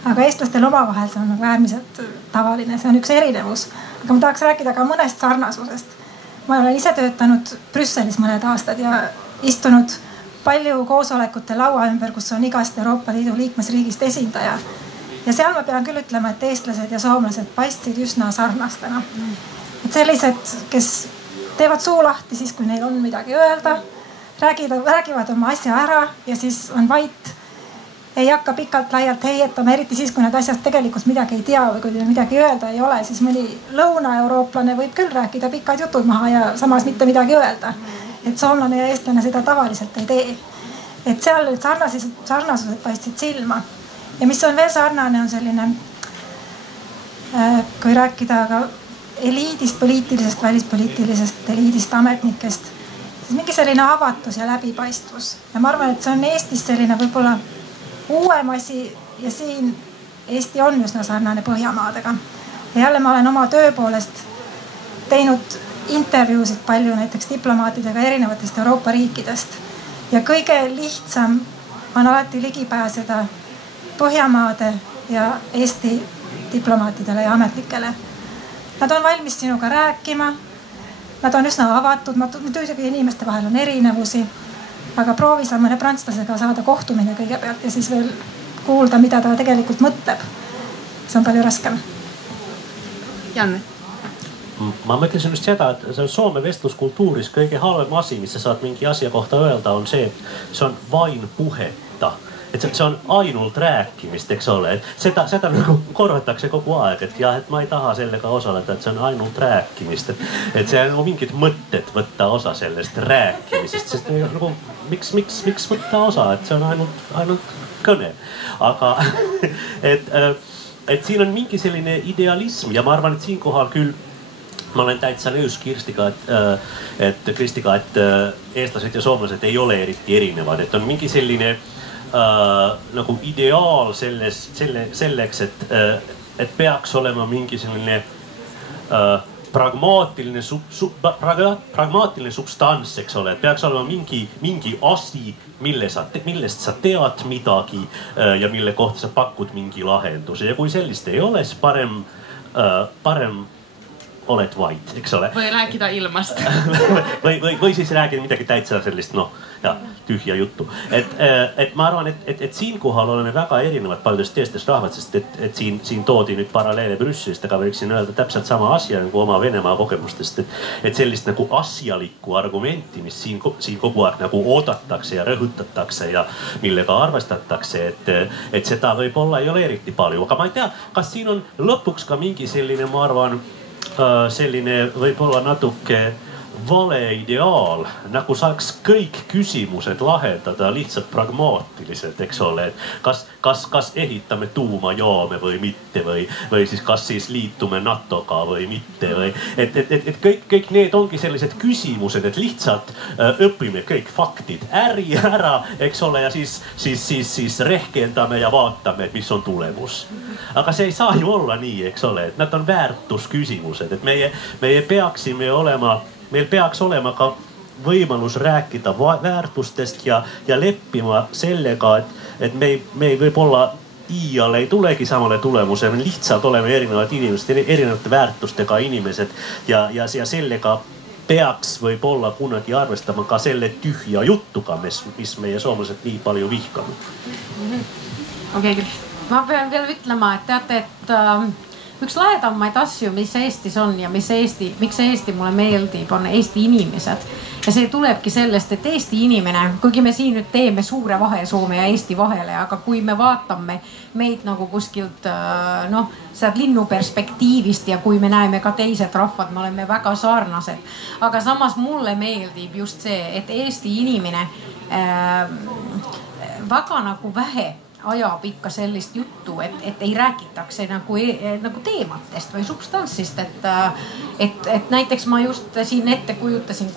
Aga eestlastel omavahel see on nagu äärmiselt tavaline, see on üks erinevus. Aga ma tahaks rääkida ka mõnest sarnasusest. Ma olen ise töötanud Brüsselis mõned aastad ja istunud palju koosolekute laua ümber, kus on igast Euroopa Liidu liikmesriigist esindaja. Ja seal ma pean küll ütlema, et eestlased ja soomlased paistsid üsna sarnastena. Et sellised, kes teevad suu lahti siis, kui neil on midagi öelda, räägivad oma asja ära ja siis on vait. Ei hakka pikalt laialt heietama, eriti siis, kui need asjast tegelikult midagi ei tea või kui midagi öelda ei ole, siis mõni lõuna-eurooplane võib küll rääkida pikad jutud maha ja samas mitte midagi öelda. Et soomlane ja eestlane seda tavaliselt ei tee. Et seal sarnasused paistsid silma. Ja mis on veel sarnane, on selline, kui rääkida ka eliidist, poliitilisest, välispoliitilisest eliidist, ametnikest, siis mingi selline avatus ja läbipaistvus. Ja ma arvan, et see on Eestis selline võib-olla uuem asi ja siin Eesti on üsna sarnane Põhjamaadega. Ja jälle ma olen oma töö poolest teinud intervjuusid palju näiteks diplomaatidega erinevatest Euroopa riikidest. Ja kõige lihtsam on alati ligi pääseda Põhjamaade ja Eesti diplomaatidele ja ametnikele. Nad on valmis sinuga rääkima, nad on üsna avatud, muidugi inimeste vahel on erinevusi, aga proovi sa mõne prantslasega saada kohtumine kõigepealt ja siis veel kuulda, mida ta tegelikult mõtleb. See on palju raskem. Janne? Ma mõtlesin just seda, et Soome vestluskultuuris kõige halvem asi, mis sa saad mingi asja kohta öelda, on see, et see on vain puhetta. Et see on ainult rääkimist, eks ole. Et seda nagu korvatakse kogu aeg, et jah, et ma ei taha sellega osaleda, et see on ainult rääkimist. Et see on nagu mingid mõtted võtta osa sellest rääkimisest, sest nagu miks võtta osa, et see on ainult kõne. Aga et siin on mingi selline idealism ja ma arvan, et siinkohal küll ma olen täitsa nõus Kristiga, et eestlased ja soomlased ei ole eriti erinevad, et on mingi selline nagu ideaal selleks, et peaks olema mingi selline pragmaatiline substants, eks ole, et peaks olema mingi asi, millest sa tead midagi ja mille kohta sa pakud mingi lahenduse ja kui sellist ei ole, siis parem oled vait, eks ole. Või rääkida ilmast. või siis räägida midagi täitsa sellist, tühja juttu. Et ma arvan, et siinkohal oleme väga erinevad paljudest teistest rahvastest, et siin toodi nüüd paralleele Brüsselist, aga võiksin öelda täpselt sama asja nagu oma Venemaa kogemustest, et sellist nagu asjalikku argumenti, mis siin kogu aeg nagu oodatakse ja rõhutatakse ja millega arvestatakse, et seda võib-olla ei ole eriti palju, aga ma ei tea, kas siin on lõpuks ka mingi selline, ma arvan, selline võib-olla natuke vale ideaal, nagu saaks kõik küsimused lahendada lihtsalt pragmaatiliselt, eks ole. Kas ehitame tuumajaame või mitte või siis kas siis liitume NATOga või mitte või. Et kõik need ongi sellised küsimused, et lihtsalt õpime kõik faktid ära, eks ole, ja siis rehkendame ja vaatame, et mis on tulemus. Aga see ei saa ju olla nii, eks ole, et nad on väärtusküsimused, et meil peaks olema ka võimalus rääkida väärtustest ja leppima sellega, et me võib-olla iial ei tulegi samale tulemuse, me lihtsalt oleme erinevad inimesed, erinevate väärtustega inimesed ja sellega peaks võib-olla kunagi arvestama ka selle tühja juttuga, mis meie soomlased nii palju vihkame. Okei, ma pean veel ütlema, et teate, et üks lahedamaid asju, mis Eestis on ja miks Eesti mulle meeldib, on Eesti inimesed. Ja see tulebki sellest, et Eesti inimene, kuigi me siin nüüd teeme suure vahe Soome ja Eesti vahele, aga kui me vaatame meid nagu kuskilt sealt linnu perspektiivist ja kui me näeme ka teised rahvad, me oleme väga sarnased. Aga samas mulle meeldib just see, et Eesti inimene väga nagu vähe ajab ikka sellist juttu, et ei räägitakse nagu teematest või substantsist, et näiteks ma just siin ette kujutasin,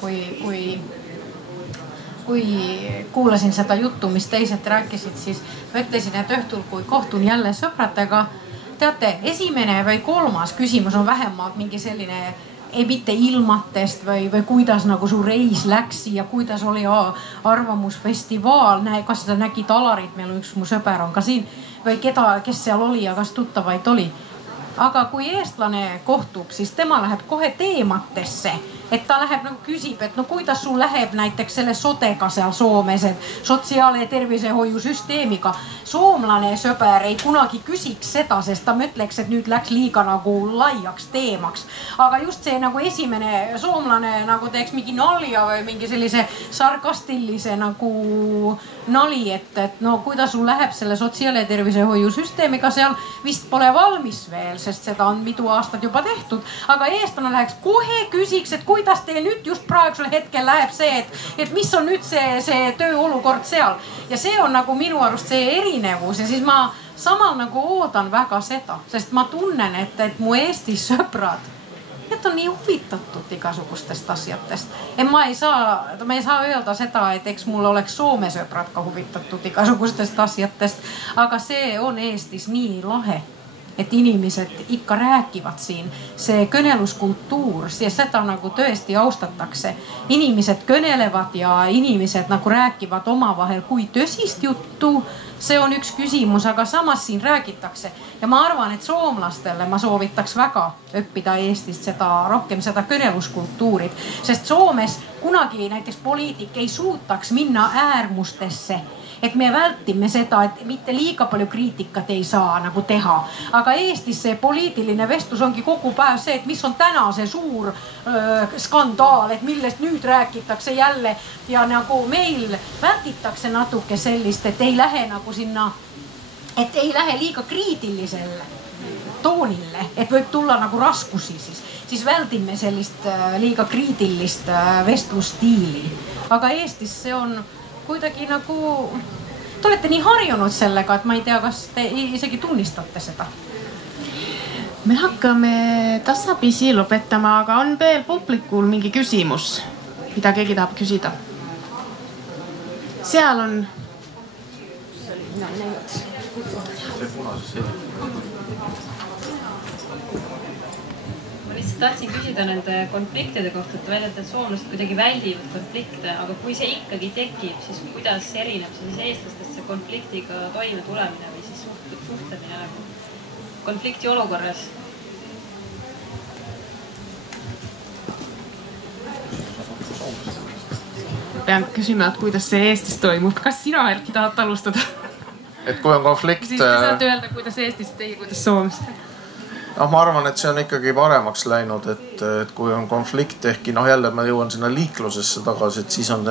kui kuulasin seda juttu, mis teised rääkisid, siis ma ütlesin, et õhtul, kui kohtun jälle sõpradega, teate, esimene või kolmas küsimus on vähemalt mingi selline mitte ilmatest või kuidas nagu su reis läks ja kuidas oli arvamusfestivaal, kas sa nägid Alarit, meil on üks mu sõber on ka siin või kes seal oli ja kas tuttavaid oli. Aga kui eestlane kohtub, siis tema läheb kohe teematesse, et ta läheb nagu küsib, et kuidas sul läheb näiteks selle sotega seal Soomes, et sotsiaal- ja tervisehoiusüsteemiga. Soomlane sõber ei kunagi küsiks seda, sest ta mõtleks, et nüüd läks liiga nagu laiaks teemaks. Aga just see nagu esimene soomlane nagu teeks mingi nalja või mingi sellise sarkastilise nagu nali, et kuidas sul läheb selle sotsiaal- ja tervisehoiusüsteemiga, seal vist pole valmis veel, sest seda on mitu aastat juba tehtud. Aga eestlane läheks kohe küsiks, et kuidas teil nüüd just praegusel hetkel läheb see, et mis on nüüd see tööolukord seal. Ja see on nagu minu arust see erinevus ja siis ma samal nagu oodan väga seda, sest ma tunnen, et mu Eesti sõbrad, need on nii huvitatud igasugustest asjatest. Ma ei saa öelda seda, et eks mul oleks Soome sõbrad ka huvitatud igasugustest asjatest, aga see on Eestis nii lahe, et inimesed ikka räägivad siin. See kõneluskultuur ja seda nagu tõesti austatakse. Inimesed kõnelevad ja inimesed nagu räägivad omavahel kui tõsist juttu, see on üks küsimus, aga samas siin räägitakse ja ma arvan, et soomlastele ma soovitaks väga õppida Eestist rohkem seda kõneluskultuurit, sest Soomes kunagi näiteks poliitik ei suutaks minna äärmustesse, et me vältime seda, et mitte liiga palju kriitikat ei saa nagu teha. Aga Eestis see poliitiline vestlus ongi kogu päev see, et mis on täna see suur skandaal, et millest nüüd räägitakse jälle ja nagu meil vältitakse natuke sellist, et ei lähe nagu sinna, et ei lähe liiga kriitilisele toonile, et võib tulla nagu raskusi siis väldime sellist liiga kriitilist vestlusstiili. Aga Eestis see on kuidagi nagu, te olete nii harjunud sellega, et ma ei tea, kas te isegi tunnistate seda. Me hakkame tasapisi lõpetama, aga on veel publikul mingi küsimus, mida keegi tahab küsida. Seal on. Tahtsin küsida nende konfliktide kohta, et väidate, et soomlased kuidagi väldivad konflikte, aga kui see ikkagi tekib, siis kuidas erineb see siis eestlastest see konfliktiga toime tulemine või siis suhtlemine nagu konflikti olukorras? Pean küsima, et kuidas see Eestis toimub. Kas sina, Erki, tahad alustada? Et kui on konflikt... Siis te saate öelda, kuidas Eestis teie, kuidas Soomes? Ma arvan, et see on ikkagi paremaks läinud, et kui on konflikt, ehkki jälle ma jõuan sinna liiklusesse tagasi, et siis on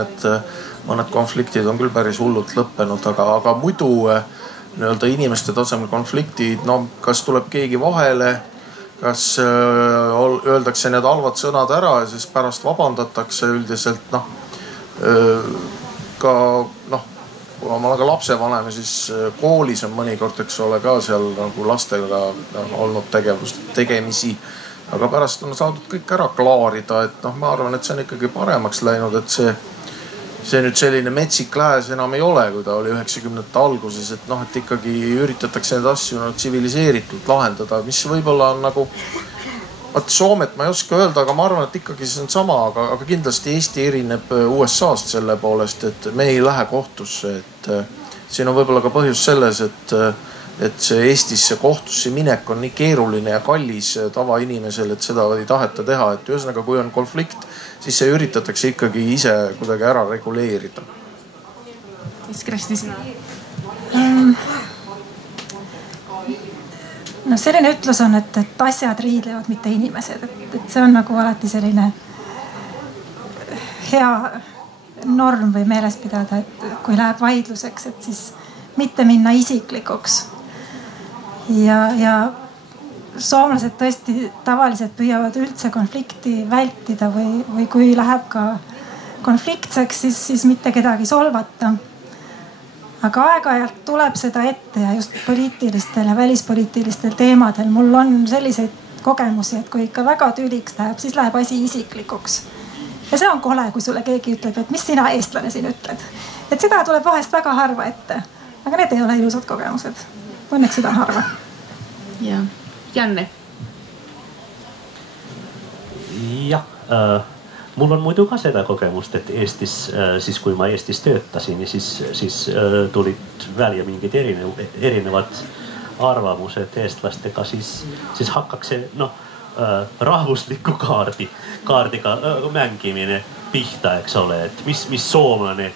mõned konfliktid on küll päris hullult lõppenud, aga muidu nii-öelda inimeste tasemel konfliktid, kas tuleb keegi vahele, kas öeldakse need halvad sõnad ära ja siis pärast vabandatakse üldiselt, ka kuna ma olen ka lapsevanem, siis koolis on mõnikord, eks ole, ka seal nagu lastega olnud tegemisi. Aga pärast on saadud kõik ära klaarida, et ma arvan, et see on ikkagi paremaks läinud, et see nüüd selline metsik lääs enam ei ole, kui ta oli 90-ndate alguses, et ikkagi üritatakse need asju tsiviliseeritult lahendada, mis võib-olla on nagu... Soomet ma ei oska öelda, aga ma arvan, et ikkagi see on sama, aga kindlasti Eesti erineb USA-st selle poolest, et me ei lähe kohtusse, et siin on võib-olla ka põhjus selles, et see Eestisse kohtusse minek on nii keeruline ja kallis tavainimesel, et seda ei taheta teha, et ühesõnaga, kui on konflikt, siis see üritatakse ikkagi ise kuidagi ära reguleerida. Mis Kristi sina? Selline ütlus on, et asjad riidlevad, mitte inimesed. Et see on nagu alati selline hea norm või meeles pidada, et kui läheb vaidluseks, et siis mitte minna isiklikuks. Ja soomlased tõesti tavaliselt püüavad üldse konflikti vältida või kui läheb ka konfliktseks, siis mitte kedagi solvata. Aga aeg-ajalt tuleb seda ette ja just poliitilistel ja välispoliitilistel teemadel. Mul on selliseid kogemusi, et kui ikka väga tüliks läheb, siis läheb asi isiklikuks. Ja see on kole, kui sulle keegi ütleb, et mis sina eestlane siin ütled. Et seda tuleb vahest väga harva ette. Aga need ei ole ilusad kogemused. Õnneks seda on harva. Ja. Janne. Jah. Mul on muidu ka seda kogemust, et Eestis, siis kui ma Eestis töötasin, siis tulid välja mingid erinevad arvamused eestlastega, siis hakkaks see rahvusliku kaardiga mängimine pihta, eks ole, et mis soomlane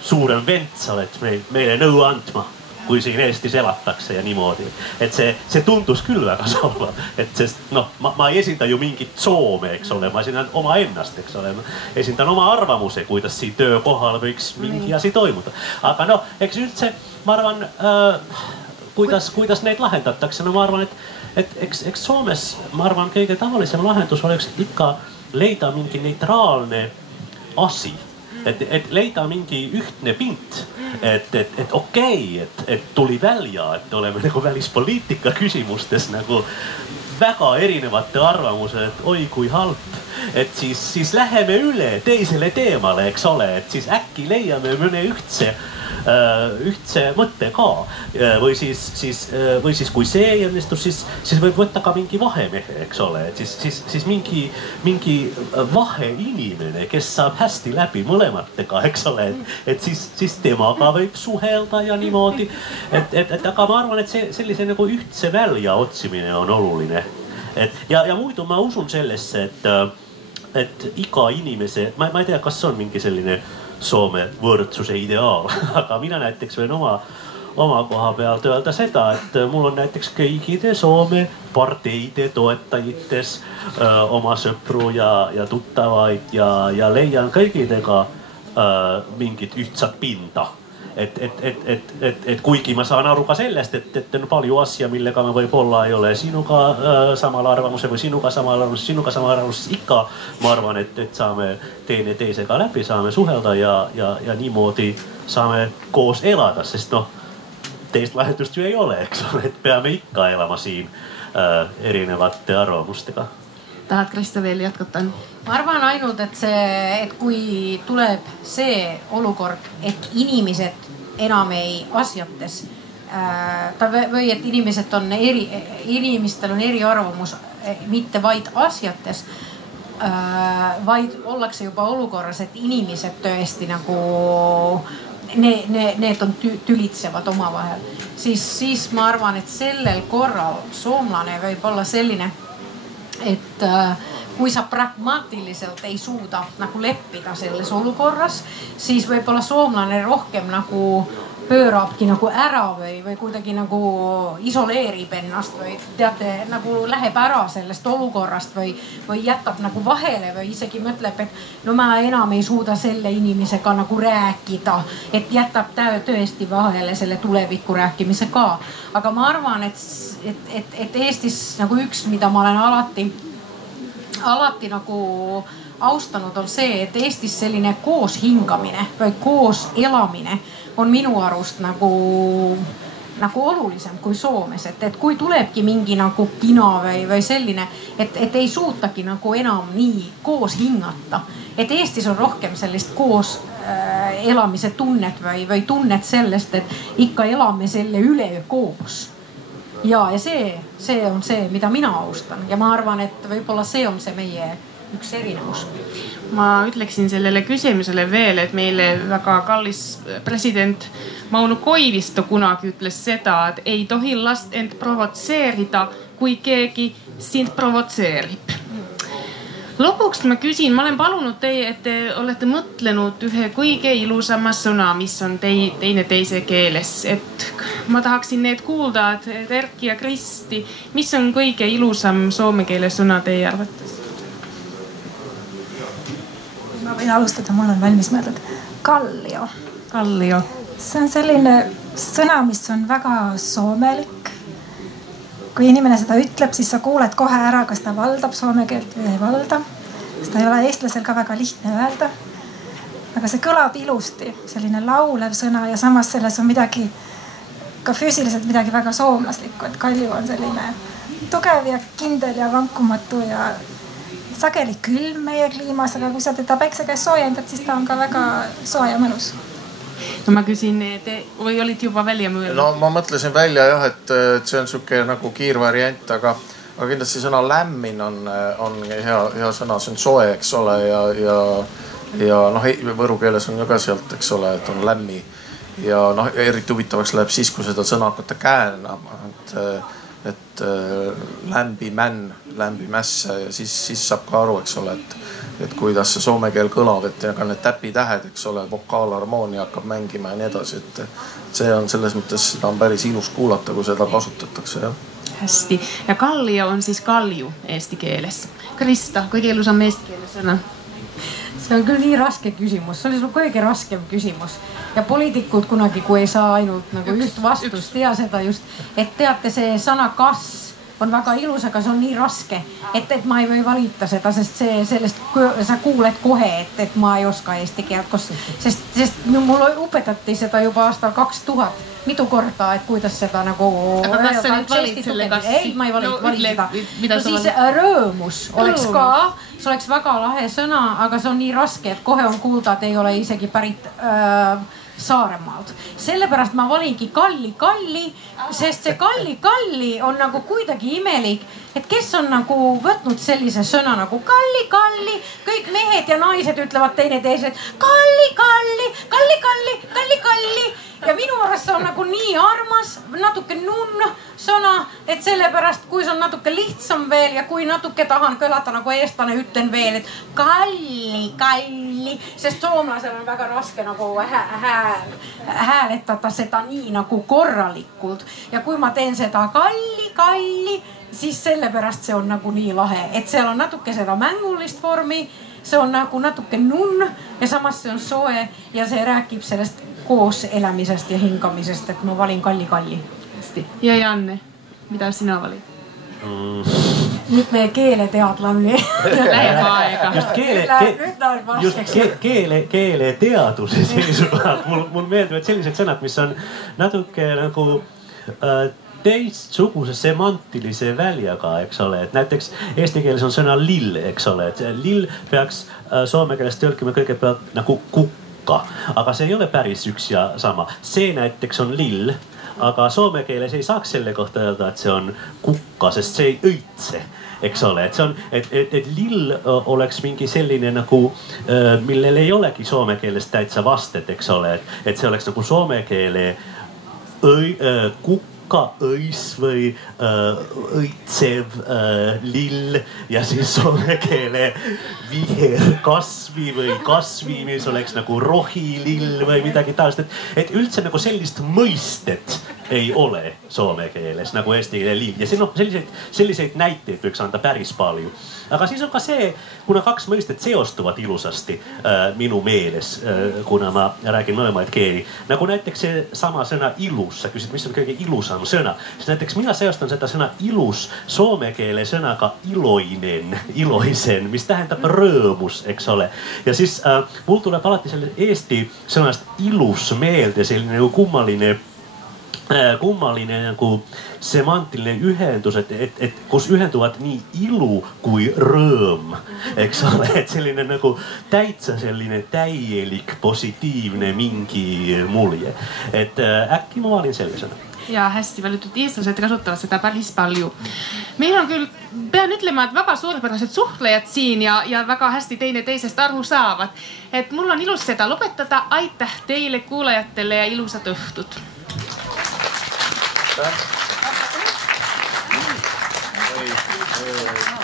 suurem vend sa oled meile nõu andma, kui siin Eestis elatakse ja niimoodi. Et see tundus küll väga solvav, et sest ma ei esinda ju mingit Soome, eks ole, ma esindan oma ennast, eks ole, esindan oma arvamuse, kuidas siin töökohal võiks mingi asi toimuda. Aga eks üldse, ma arvan, kuidas neid lahendatakse, ma arvan, et eks Soomes, ma arvan, kõige tavalisem lahendus oleks ikka leida mingi neutraalne asi. Et leida mingi ühtne pint, et okei, et tuli välja, et oleme nagu välispoliitika küsimustes nagu väga erinevate arvamused, et oi kui halb, et siis läheme üle teisele teemale, eks ole, et siis äkki leiame mõne ühtse mõtte ka. Või siis kui see ei õnnestus, siis võib võtta ka mingi vahemehe, eks ole. Et siis mingi vaheinimene, kes saab hästi läbi mõlematega, eks ole. Et siis temaga võib suhelda ja niimoodi. Aga ma arvan, et sellise nagu ühtse välja otsimine on oluline. Ja muidu ma usun sellesse, et iga inimese, ma ei tea, kas on mingi selline Soome võrdsuse ideaal, aga mina näiteks võin oma koha pealt öelda seda, et mul on näiteks kõigide Soome parteide toetajites oma sõpru ja tuttavaid ja leian kõigidega mingit ühtsat pinda. Et kuigi ma saan aru ka sellest, et on palju asja, millega me võib-olla ei ole sinuga samal arvamuse või sinuga samal arvamus, ikka ma arvan, et saame teineteisega läbi, saame suhelda ja niimoodi saame koos elada, sest teist lahendust ju ei ole, eks ole, et peame ikka elama siin erinevate arvamustega. Tahad Krista veel jätkata? Ma arvan ainult, et kui tuleb see olukord, et inimesed enam ei asjates või et inimestel on eriarvamus mitte vaid asjates, vaid ollakse juba olukorras, et inimesed tõesti nagu need on tülitsevad omavahel, siis ma arvan, et sellel korral soomlane võib olla selline, et kui sa pragmaatiliselt ei suuda nagu leppida selles olukorras, siis võib-olla soomlane rohkem nagu pöörabki nagu ära või kuidagi nagu isoleerib ennast või teate, nagu läheb ära sellest olukorrast või jätab nagu vahele või isegi mõtleb, et no ma enam ei suuda selle inimesega nagu rääkida, et jätab tõesti vahele selle tuleviku rääkimise ka. Aga ma arvan, et Eestis nagu üks, mida ma olen alati nagu austanud, on see, et Eestis selline koos hingamine või koos elamine on minu arust nagu olulisem kui Soomes, et kui tulebki mingi nagu kina või selline, et ei suutagi nagu enam nii koos hingata. Et Eestis on rohkem sellist koos elamise tunnet või tunnet sellest, et ikka elame selle üle koos. Ja see on see, mida mina austan ja ma arvan, et võib-olla see on see meie üks erinevus. Ma ütleksin sellele küsimusele veel, et meile väga kallis president Mauno Koivisto kunagi ütles seda, et ei tohi last end provotseerida, kui keegi sind provotseerib. Lõpuks ma küsin, ma olen palunud teie, et te olete mõtlenud ühe kõige ilusama sõna, mis on teineteise keeles. Et ma tahaksin need kuulda, et Erkki ja Kristi, mis on kõige ilusam soome keele sõna teie arvates? Ma võin alustada, mul on valmis mõeldud. Kallio. Kallio. See on selline sõna, mis on väga soomelik. Kui inimene seda ütleb, siis sa kuuled kohe ära, kas ta valdab soome keelt või ei valda. Seda ei ole eestlasel ka väga lihtne öelda. Aga see kõlab ilusti, selline laulev sõna ja samas selles on midagi, ka füüsiliselt midagi väga soomlaslikku. Et Kalju on selline tugev ja kindel ja vankumatu ja sageli külm meie kliimas, aga kui sa teda päikse käes soojendad, siis ta on ka väga soe ja mõnus. No ma küsin, või olid juba välja mõelnud? No ma mõtlesin välja jah, et see on siuke nagu kiirvariant, aga kindlasti sõna lämmin on hea sõna, see on soe, eks ole, ja võru keeles on ju ka sealt, eks ole, et on lämmi. Ja eriti huvitavaks läheb siis, kui seda sõna hakata käänama, et lämbi mässa ja siis saab ka aru, eks ole, et kuidas see soome keel kõlab, et ka need täpitähed, eks ole, vokaalharmoonia hakkab mängima ja nii edasi, et see on selles mõttes, seda on päris ilus kuulata, kui seda kasutatakse, jah. Hästi. Ja Kallio on siis kalju eesti keeles. Krista, kõige ilusam eesti keele sõna? See on küll nii raske küsimus, see oli sul kõige raskem küsimus. Ja poliitikud kunagi, kui ei saa ainult nagu üht vastust, tea seda just, et teate see sõna kas on väga ilus, aga see on nii raske, et ma ei või valita seda, sest sellest sa kuuled kohe, et ma ei oska eesti keelt, sest mul õpetati seda juba aastal 2000 mitu korda, et kuidas seda nagu... Aga kas sa nüüd valid selle kas? Ei, ma ei valid seda. No siis rõõmus oleks ka, see oleks väga lahe sõna, aga see on nii raske, et kohe on kuulda, et ei ole isegi pärit Saaremaalt. Sellepärast ma valingi Kalli, sest see Kalli on nagu kuidagi imelik, et kes on nagu võtnud sellise sõna nagu Kalli. Kõik mehed ja naised ütlevad teineteisele Kalli. Ja minu arust see on nagu nii armas, natuke nunn sõna, et sellepärast, kui see on natuke lihtsam veel ja kui natuke tahan kõlata nagu eestlane, ütlen veel, et Kalli, sest soomlasel on väga raske nagu hääletada seda nii nagu korralikult. Ja kui ma teen seda Kalli, siis sellepärast see on nagu nii lahe, et seal on natuke seda mängulist vormi, see on nagu natuke nunn ja samas see on soe ja see räägib sellest koos elamisest ja hingamisest, et ma valin Kalli. Ja Janne, mida sina valid? Nüüd meie keeleteadlane. Läheb aega. Just keeleteaduse seisukohalt. Mul meeldivad sellised sõnad, mis on natuke nagu teistsuguse semantilise väljaga, eks ole. Et näiteks eesti keeles on sõna lill, eks ole. Et lill peaks soome keeles tõlkima kõigepealt nagu kukka. Aga see ei ole päris üks ja sama. See näiteks on lill, aga soome keeles ei saaks selle kohta öelda, et see on kukka, sest see ei õitse. Eks ole, et see on, et lill oleks mingi selline nagu, millel ei olegi soome keeles täitsa vastet, eks ole. Et see oleks nagu soome keele kukka, õis või õitsev lill ja siis soome keele viherkasvi või kasvi, mis oleks nagu rohilill või midagi taolist. Et üldse nagu sellist mõistet ei ole soome keeles nagu eesti keele lill. Ja selliseid näiteid võiks anda päris palju. Aga siis on ka see, kuna kaks mõistet seostuvad ilusasti minu meeles, kuna ma räägin mõlemaid keeli. Nagu näiteks see sama sõna ilus. Sa küsid, mis on kõige ilusam sõna. Siis näiteks mina seostan seda sõna ilus soome keele sõnaga iloisen, mis tähendab rõõmus, eks ole. Ja siis mul tuleb alati selle eesti sõnast ilus meelde selline nagu kummaline nagu semantiline ühendus, et kus ühenduvad nii ilu kui rõõm, eks ole, et selline nagu täitsa selline täielik positiivne mingi mulje. Et äkki ma valin selle sõna. Ja hästi valitud eestlased kasutavad seda päris palju. Meil on küll, pean ütlema, et väga suurepärased suhtlejad siin ja väga hästi teineteisest aru saavad. Et mul on ilus seda lõpetada. Aitäh teile kuulajatele ja ilusat õhtut. Ei.